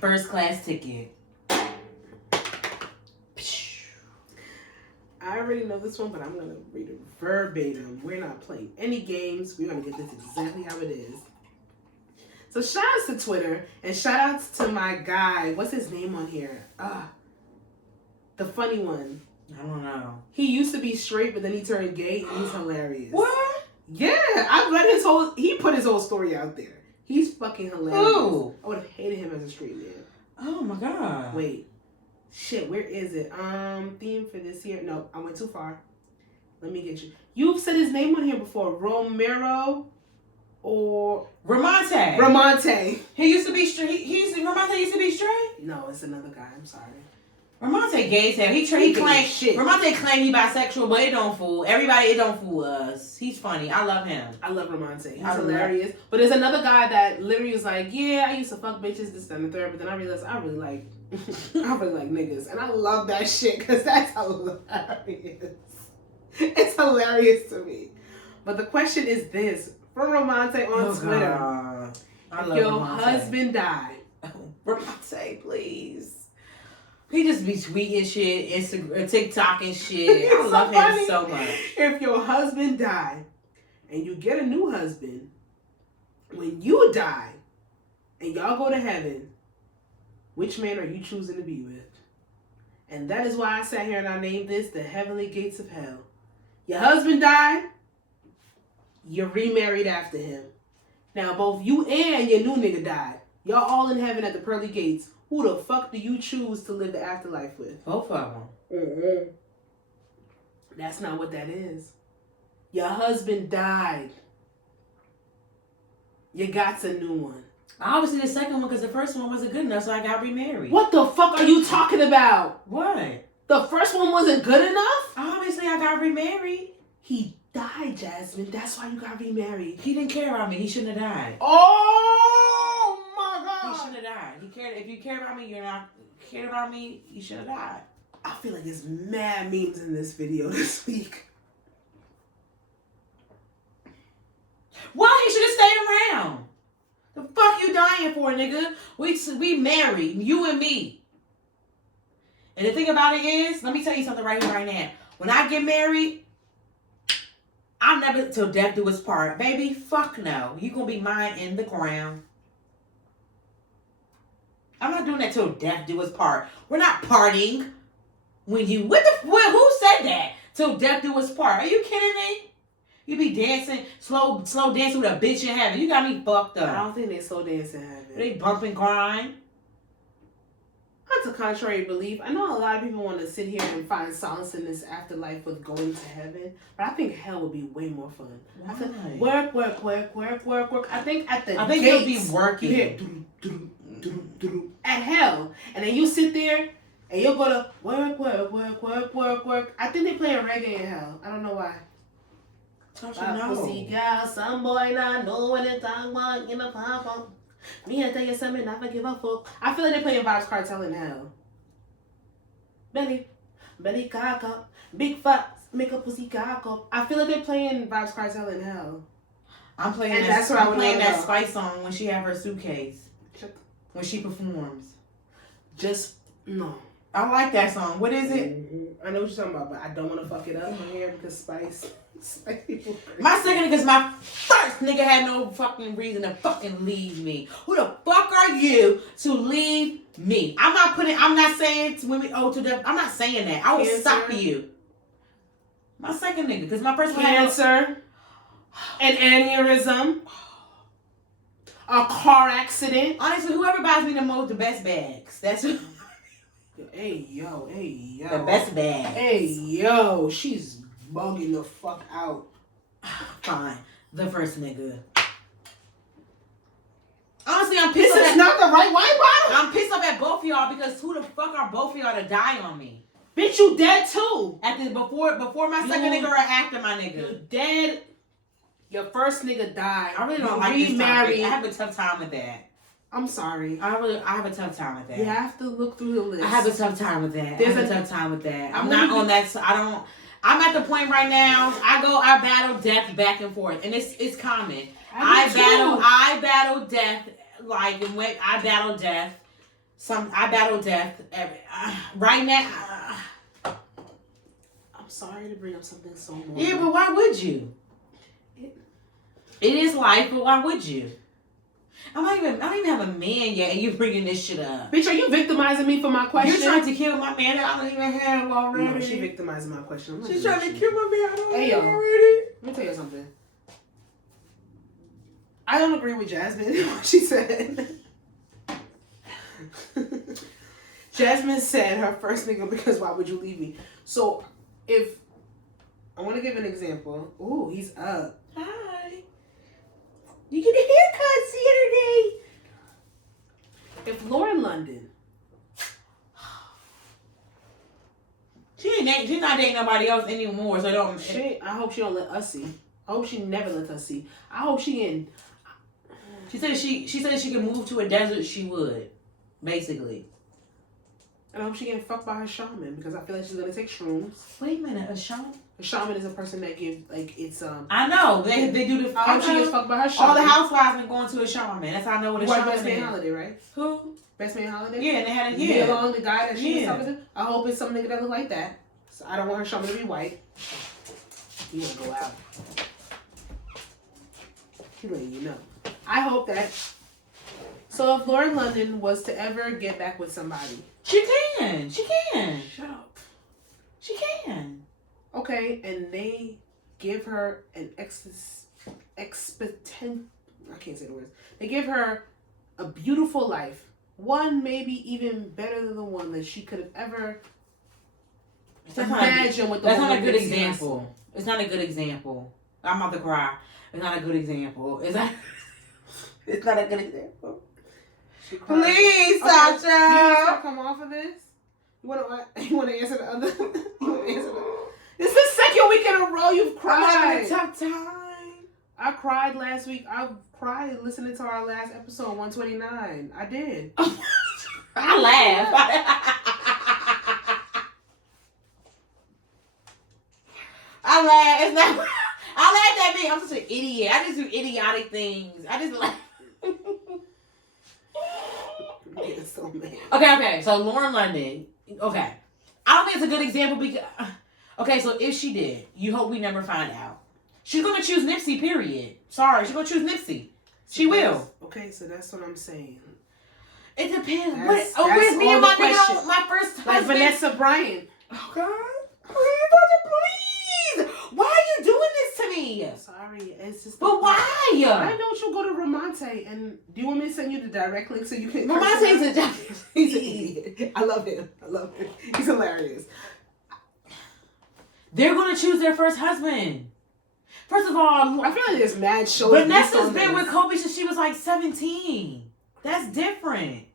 First class ticket. I already know this one, but I'm going to read it verbatim. We're not playing any games. We're going to get this exactly how it is. So shout outs to Twitter, and shout outs to my guy. What's his name on here? The funny one. I don't know. He used to be straight, but then he turned gay, and he's hilarious. What? Yeah, I've read he put his whole story out there. He's fucking hilarious. Who? I would have hated him as a straight man. Oh my god. Wait. Shit, where is it? Theme for this year. No, I went too far. Let me get you. You've said his name on here before. Romero or Ramonte. He used to be straight. Ramonte used to be straight? No, it's another guy. I'm sorry. Ramonte gay as hell. He claimed shit. Ramonte claimed he bisexual, but it don't fool everybody. It don't fool us. He's funny. I love him. I love Ramonte. He's hilarious. But there's another guy that literally is like, yeah, I used to fuck bitches, this, that, and the third. But then I realized I really like niggas, and I love that shit because that's hilarious. It's hilarious to me. But the question is this: from Ramonte on Twitter, if your husband died, Ramonte, please. He just be tweeting shit, Instagram, TikTok and shit. I love him so much. If your husband died and you get a new husband, when you die and y'all go to heaven, which man are you choosing to be with? And that is why I sat here and I named this the Heavenly Gates of Hell. Your husband died, you're remarried after him. Now both you and your new nigga died. Y'all all in heaven at the pearly gates. Who the fuck do you choose to live the afterlife with? Both of them. Mm-hmm. That's not what that is. Your husband died. You got a new one. Obviously the second one because the first one wasn't good enough, so I got remarried. What the fuck are you talking about? What? The first one wasn't good enough? Obviously I got remarried. He died, Jasmine. That's why you got remarried. He didn't care about me. He shouldn't have died. Oh my God. He shouldn't have died. He cared. If you care about me, you're not cared about me. You should have died. I feel like there's mad memes in this video this week. Why? He should have stayed around. The fuck you dying for, nigga? We married, you and me. And the thing about it is, let me tell you something right here, right now. When I get married, I'm never till death do us part. Baby, fuck no. You gonna be mine in the ground. I'm not doing that till death do us part. We're not partying. Who said that? Till death do us part. Are you kidding me? You be dancing, slow dancing with a bitch in heaven. You got me fucked up. I don't think they slow dance in heaven. They bump and grind. That's a contrary belief. I know a lot of people want to sit here and find solace in this afterlife with going to heaven, but I think hell would be way more fun. Why? I think work. I think at the gates, you'll be working. You hear at hell, and then you sit there and you'll go to work. I think they playing reggae in hell. I don't know why. Pussy girl, some boy not know when it's talking about in the pop. Me I tell you something, never give a fuck. I feel like they're playing Vibes Cartel in hell. Belly cock up, big fat, make a pussy cock up. I feel like they're playing Vibes Cartel in hell. I'm playing and that. That's I'm playing that Spice song when she have her suitcase. When she performs. Just no. I like that song. What is it? I know what you're talking about, but I don't want to fuck it up here because Spice people. My second nigga's my first nigga had no fucking reason to fucking leave me. Who the fuck are you to leave me? I'm not saying to women to them. I'm not saying that. I will stop you. My second nigga, because my first one cancer, an aneurysm, a car accident. Honestly, whoever buys me the most, the best bags. That's who. Hey yo. The best bag. Hey yo, she's bugging the fuck out. Fine. The first nigga. Honestly, I'm pissed off. This is not the right wine bottle. I'm pissed off at both of y'all because who the fuck are both of y'all to die on me? Bitch, you dead too. Before my second nigga or after my nigga? You dead. Your first nigga died. I really don't like this topic. I have a tough time with that. I'm sorry. I have a tough time with that. You have to look through the list. I have a tough time with that. I'm not on that. I'm at the point right now. I battle death back and forth, and it's common. I battle death. Like when I battle death. I battle death right now. I'm sorry to bring up something so more. Yeah, but why would you? It is life, but why would you? I don't even have a man yet, and you're bringing this shit up. Bitch, are you victimizing me for my question? You're trying to kill my man that I don't even have already. No, she victimizing my question. She's trying to kill my man I don't have already. Let me tell you something. I don't agree with Jasmine what she said. Jasmine said her first nigga because why would you leave me? So, if I want to give an example. Ooh, he's up. Hi. You get a haircut Saturday. If Lauren London, she's not dating nobody else anymore, so don't. I hope she don't let us see. I hope she never lets us see. I hope she getting. She said if she could move to a desert, she would, basically. And I hope she getting fucked by her shaman because I feel like she's gonna take shrooms. Wait a minute, a shaman? A shaman is a person that gives it's I know they do the. I hope she gets fucked by her shaman. All the housewives been going to a shaman. That's how I know what a shaman is. Best Man Holiday, right? Who? Best Man Holiday. Yeah, and they had a along the guy that she was talking to. I hope it's some nigga that look like that. So I don't want her shaman to be white. He wanna go out. He letting you know. I hope that. So if Lauren London was to ever get back with somebody, she can. Shut up. She can. Okay, and they give her an I can't say the words. They give her a beautiful life. One maybe even better than the one that she could have ever Imagine what the That's not a woman good sees. example. It's not a good example. I'm about to cry. It's not a good example. It's not. It's not a good example. Please, Sasha. Do you want to come off of this? You want to answer the other? You want to answer the? This is the second week in a row you've cried. I'm having a tough time. I cried last week. I cried listening to our last episode, 129. I did. I laughed. I laugh. It's not. I laughed at me. I'm such an idiot. I just do idiotic things. I just laugh. I'm so mad. Okay. So Lauren London. Okay. I don't think it's a good example because. Okay, so if she did, you hope we never find out. She's gonna choose Nipsey. Period. Sorry, she's gonna choose Nipsey. She will. Okay, so that's what I'm saying. It depends. That's Where's me and all the question. my first Like husband? Vanessa Bryant. Oh God! Please! Why are you doing this to me? Sorry, it's just. But why? Why don't you go to Ramonte and do you want me to send you the direct link so you can? Ramonte's He's an idiot. I love him. He's hilarious. They're gonna choose their first husband. First of all, I feel like there's mad shows. Vanessa's been with Kobe since she was like 17. That's different.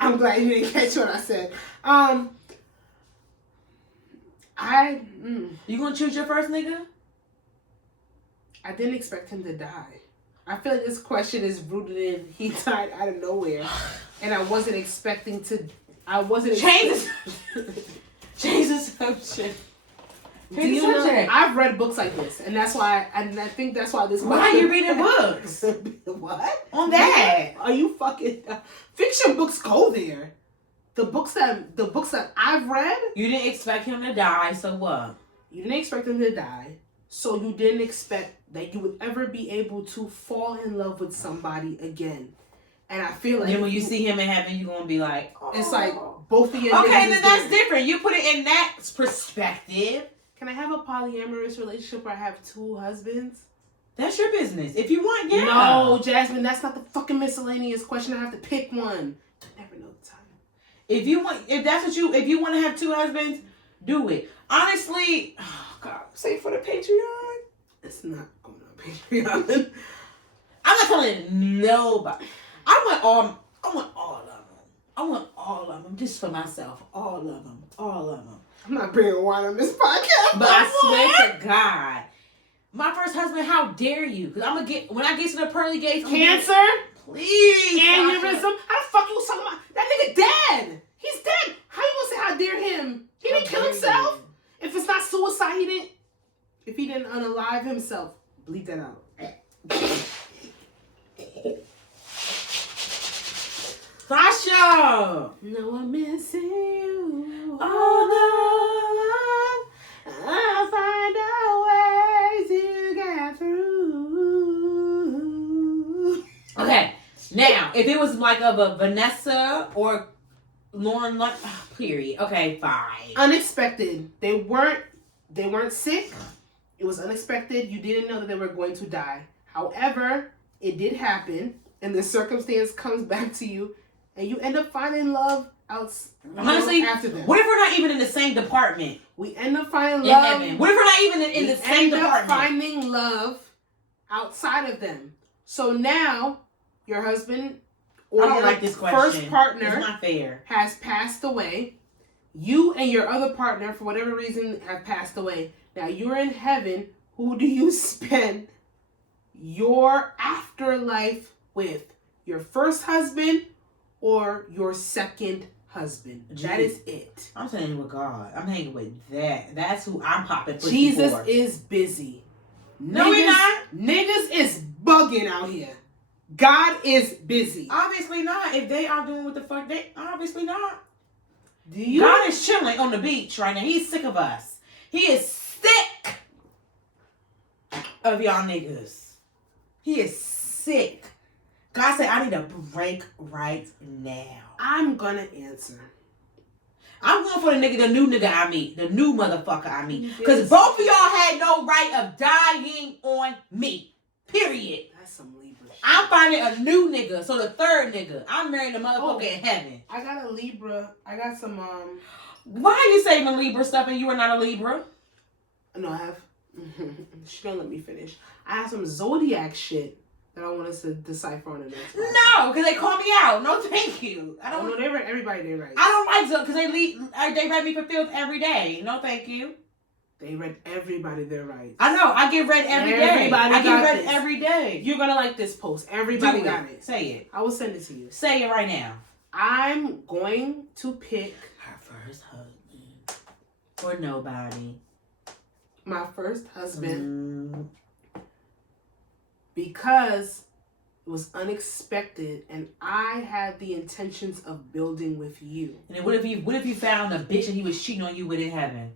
I'm glad you didn't catch what I said. You gonna choose your first nigga? I didn't expect him to die. I feel like this question is rooted in he died out of nowhere, and I wasn't expecting to. Change the subject. I've read books like this, and that's why. And I think that's why this. Why are you reading books? What? On that? Are you fucking? Fiction books go there. The books that I've read. You didn't expect him to die, so what? You didn't expect him to die, so you didn't expect that you would ever be able to fall in love with somebody again. And I feel like then when you see him in heaven, you're gonna be like, oh. It's like both of you. Okay, then that's different. You put it in that perspective. Can I have a polyamorous relationship where I have two husbands? That's your business. If you want, yeah. No, Jasmine, that's not the fucking miscellaneous question. I have to pick one. I never know the time. If you want to have two husbands, do it. Honestly, oh God, say for the Patreon. It's not going on Patreon. I'm not telling nobody. I want all of them. I want all of them just for myself. All of them. I'm not bringing wine on this podcast. But I swear to God, my first husband, how dare you? Because I'm going to get, when I get to the pearly gates. Cancer? Please. Aneurysm? How the fuck you was talking about? That nigga dead. He's dead. How you going to say how dare him? He didn't kill himself. If it's not suicide, if he didn't unalive himself. Bleep that out. Sasha! No, I'm missing you. Although I'll find out ways to get through. Okay, now, if it was like of a Vanessa or Lauren, period. Okay, fine. Unexpected. They weren't sick. It was unexpected. You didn't know that they were going to die. However, it did happen, and the circumstance comes back to you. And you end up finding love honestly, after that. What if we're not even in the same department? We end up finding In love. heaven. What if we're not even in the same department? Finding love outside of them. So now your husband or I don't your like this question. first partner it's not fair. has passed away. You and your other partner, for whatever reason, have passed away. Now you're in heaven. Who do you spend your afterlife with? Your first husband or your second husband? That is it. I'm hanging with God. I'm hanging with that. That's who I'm popping pussy Jesus for. is busy. No, we're not. Niggas is bugging out here. God is busy. Obviously not. If they are doing what the fuck they obviously not. Do you? God is chilling on the beach right now. He's sick of us. He is sick of y'all niggas. He is sick. God said, I need a break right now. I'm gonna answer. I'm going for the new nigga I meet. The new motherfucker I meet. Because both of y'all had no right of dying on me. Period. That's some Libra shit. I'm finding a new nigga. So the third nigga. I'm marrying the motherfucker in heaven. I got a Libra. I got some, Why are you saving Libra stuff and you are not a Libra? No, I have... She don't let me finish. I have some Zodiac shit that I want us to decipher on the next one. No, because they call me out. No, thank you. I don't know. They read everybody they write. I don't like Zodiac because they read me for filth every day. No, thank you. They read everybody their rights. I know. I get read every day. I get read this. every day. You're going to like this post. Everybody got it. Say it. I will send it to you. Say it right now. I'm going to pick... Her first husband. Or nobody. My first husband. Because it was unexpected and I had the intentions of building with you. And then what if you found a bitch and he was cheating on you with in heaven?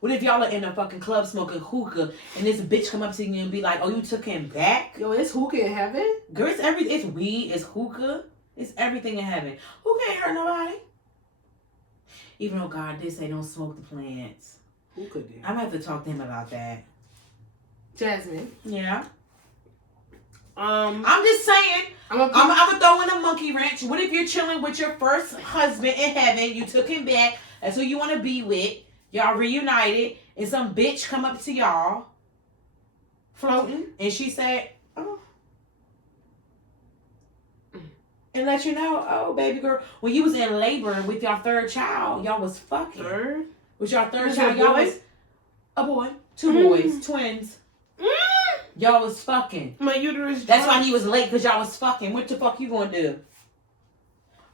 What if y'all are in a fucking club smoking hookah and this bitch come up to you and be like, oh, you took him back? Yo, it's hookah in heaven? Girl, it's weed, it's hookah, it's everything in heaven. Who can't hurt nobody? Even though God did say don't smoke the plants. Hookah did. I'm gonna have to talk to him about that. Jasmine. Yeah. I'm just saying. I'm gonna throw in a monkey wrench. What if you're chilling with your first husband in heaven? You took him back. That's who you want to be with. Y'all reunited, and some bitch come up to y'all, floating, and she said, "Oh," and let you know, "Oh, baby girl, when you was in labor with your third child, y'all was fucking. Third? With your third Was child, it a y'all boy? was a boy, two boys, twins." Y'all was fucking. My uterus. That's why he was late, because y'all was fucking. What the fuck you gonna do?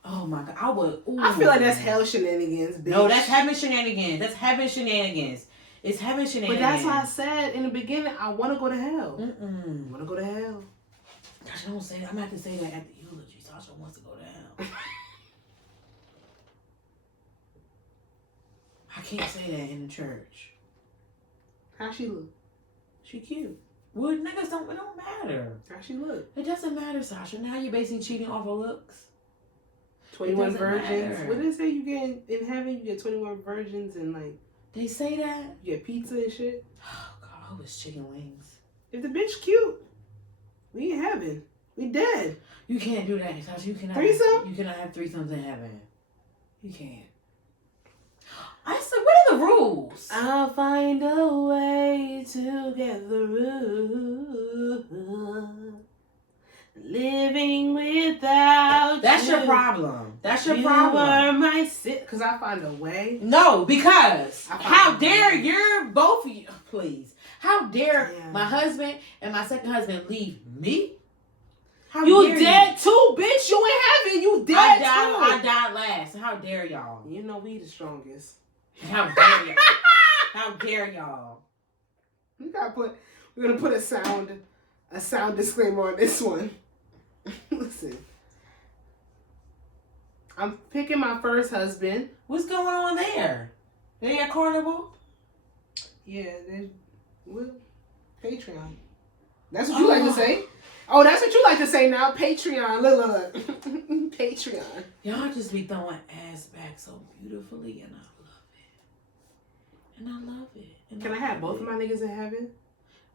Oh my God, I would. Ooh. I feel like that's hell shenanigans, bitch. No, that's heaven shenanigans. That's heaven shenanigans. It's heaven shenanigans. But that's why I said in the beginning, I want to go to hell. I Mm-mm. want to go to hell. Gosh, don't say that. I'm gonna have to say that at the eulogy. Sasha wants to go to hell. I can't say that in the church. How she look? She cute. Well, niggas it don't matter. How she look? It doesn't matter, Sasha. Now you're basically cheating off of looks. 21 virgins. Matter. What did they say you get in heaven? You get 21 virgins and like They say that? you get pizza and shit. Oh God, I hope it's chicken wings. If the bitch cute, we in heaven. We dead. You can't do that, Sasha. You cannot. Threesome? You cannot have threesomes in heaven. You can't. I said, what are the rules? I'll find a way to get through. Living without That's you. your problem. That's your You problem. are my because I find a way. No, because I find how a dare way. you're both of you, please. How dare Yeah. my husband and my second husband leave me? How You dare dead too, bitch. You in heaven. You dead I too. died last. How dare y'all? You know we the strongest. How dare y'all? How dare y'all? We're gonna put a sound disclaimer on this one. Listen. I'm picking my first husband. What's going on there? They got carnival? Yeah, well, Patreon. That's what you like to say? Oh, that's what you like to say now. Patreon. Look. Patreon. Y'all just be throwing ass back so beautifully, and I love it. And I love it. And Can I have both of my niggas in heaven?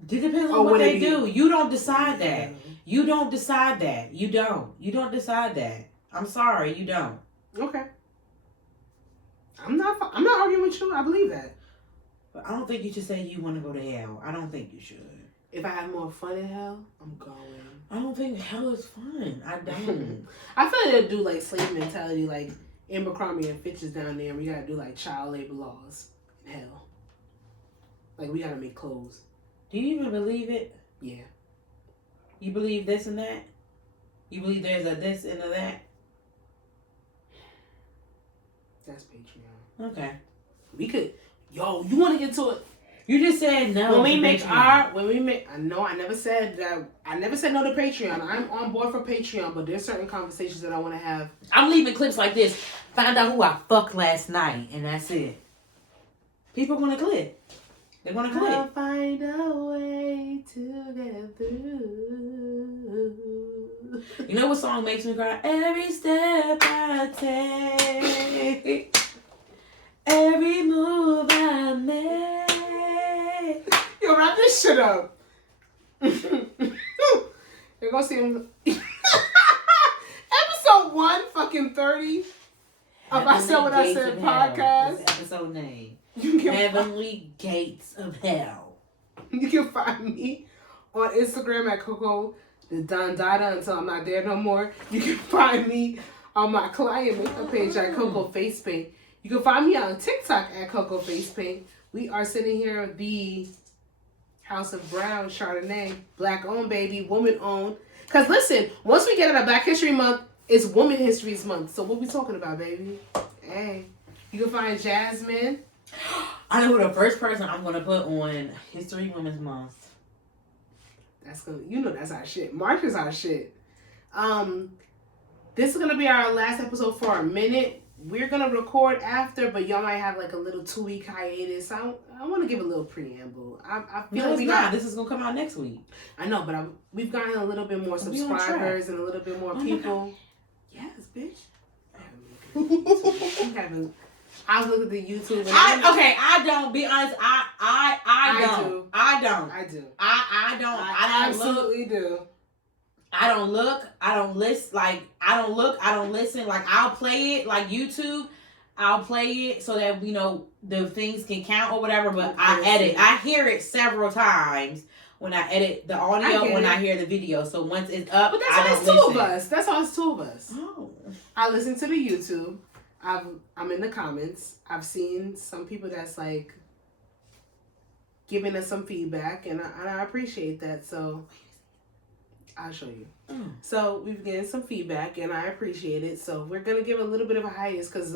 It depends on Oh, what would they it be- do. You don't decide that. Yeah. You don't decide that. You don't. You don't decide that. I'm sorry, you don't. Okay. I'm not arguing with you. I believe that. But I don't think you should say you want to go to hell. I don't think you should. If I have more fun in hell, I'm going. I don't think hell is fun. I don't. I feel like they'll do like slave mentality, like Abercrombie and Fitch is down there. We gotta do like child labor laws in hell. Like we gotta make clothes. Do you even believe it? Yeah. You believe this and that? You believe there's a this and a that? That's Patreon. Okay. We could. Yo, you want to get to it? You just said no. When we to make Patreon. I know I never said that. I never said no to Patreon. I'm on board for Patreon, but there's certain conversations that I want to have. I'm leaving clips like this. Found out who I fucked last night, and that's it. People want to click. They want to click. I'll find a way to get through. You know what song makes me cry? Every step I take, every move I make. Yo, wrap this shit up. Yo, We're gonna see him. Episode 130 of I Said What I Said podcast. That's the episode name. You can Heavenly Gates of Hell. You can find me on Instagram at Coco the Don Dada until I'm not there no more. You can find me on my client makeup page at Coco Face Paint. You can find me on TikTok at Coco Face Paint. We are sitting here at the House of Brown Chardonnay. Black owned, baby. Woman owned. Because listen, once we get out of Black History Month, it's Women History Month. So what we talking about, baby? Hey. You can find Jasmine. I know who the first person I'm going to put on History Women's Month. That's gonna, that's our shit. March is our shit. This is gonna be our last episode for a minute. We're gonna record after, but y'all might have like a little 2-week hiatus. I want to give a little preamble. I feel like this is gonna come out next week. I know, but we've gotten a little bit more subscribers and a little bit more people. Yes, bitch. I haven't. I look at the YouTube. And I don't. Be honest. I don't. I don't. I absolutely do. I don't look. I don't listen. Like I don't look. I don't listen. Like I'll play it. Like YouTube, I'll play it so that the things can count or whatever. But I edit. I hear it several times when I edit the audio. When I hear the video. So once it's up, but that's all. It's two of us. That's all. It's two of us. Oh. I listen to the YouTube. I'm in the comments. I've seen some people that's like giving us some feedback, and I appreciate that. So I'll show you. So we've getting some feedback, and I appreciate it. So we're gonna give a little bit of a hiatus because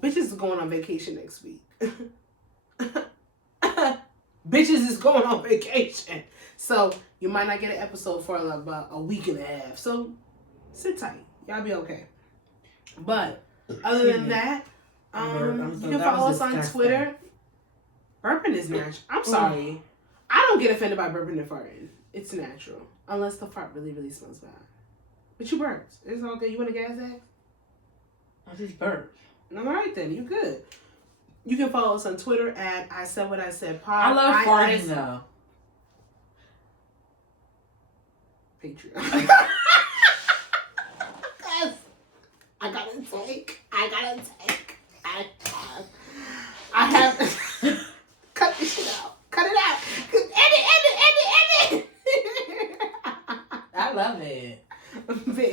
bitches is going on vacation next week. Bitches is going on vacation, so you might not get an episode for about a week and a half. So sit tight, y'all be okay. But other than that, you can follow us on Twitter. Burping is natural. I'm sorry. I don't get offended by burping and farting. It's natural. Unless the fart really, really smells bad. But you burped. It's all good. You want a gas egg? I just burped. All right then. You good. You can follow us on Twitter at I Said What I Said Pod. I love farting though. Patreon. I gotta take. I have. Cut this shit out. Cut it out. Edit. I love it.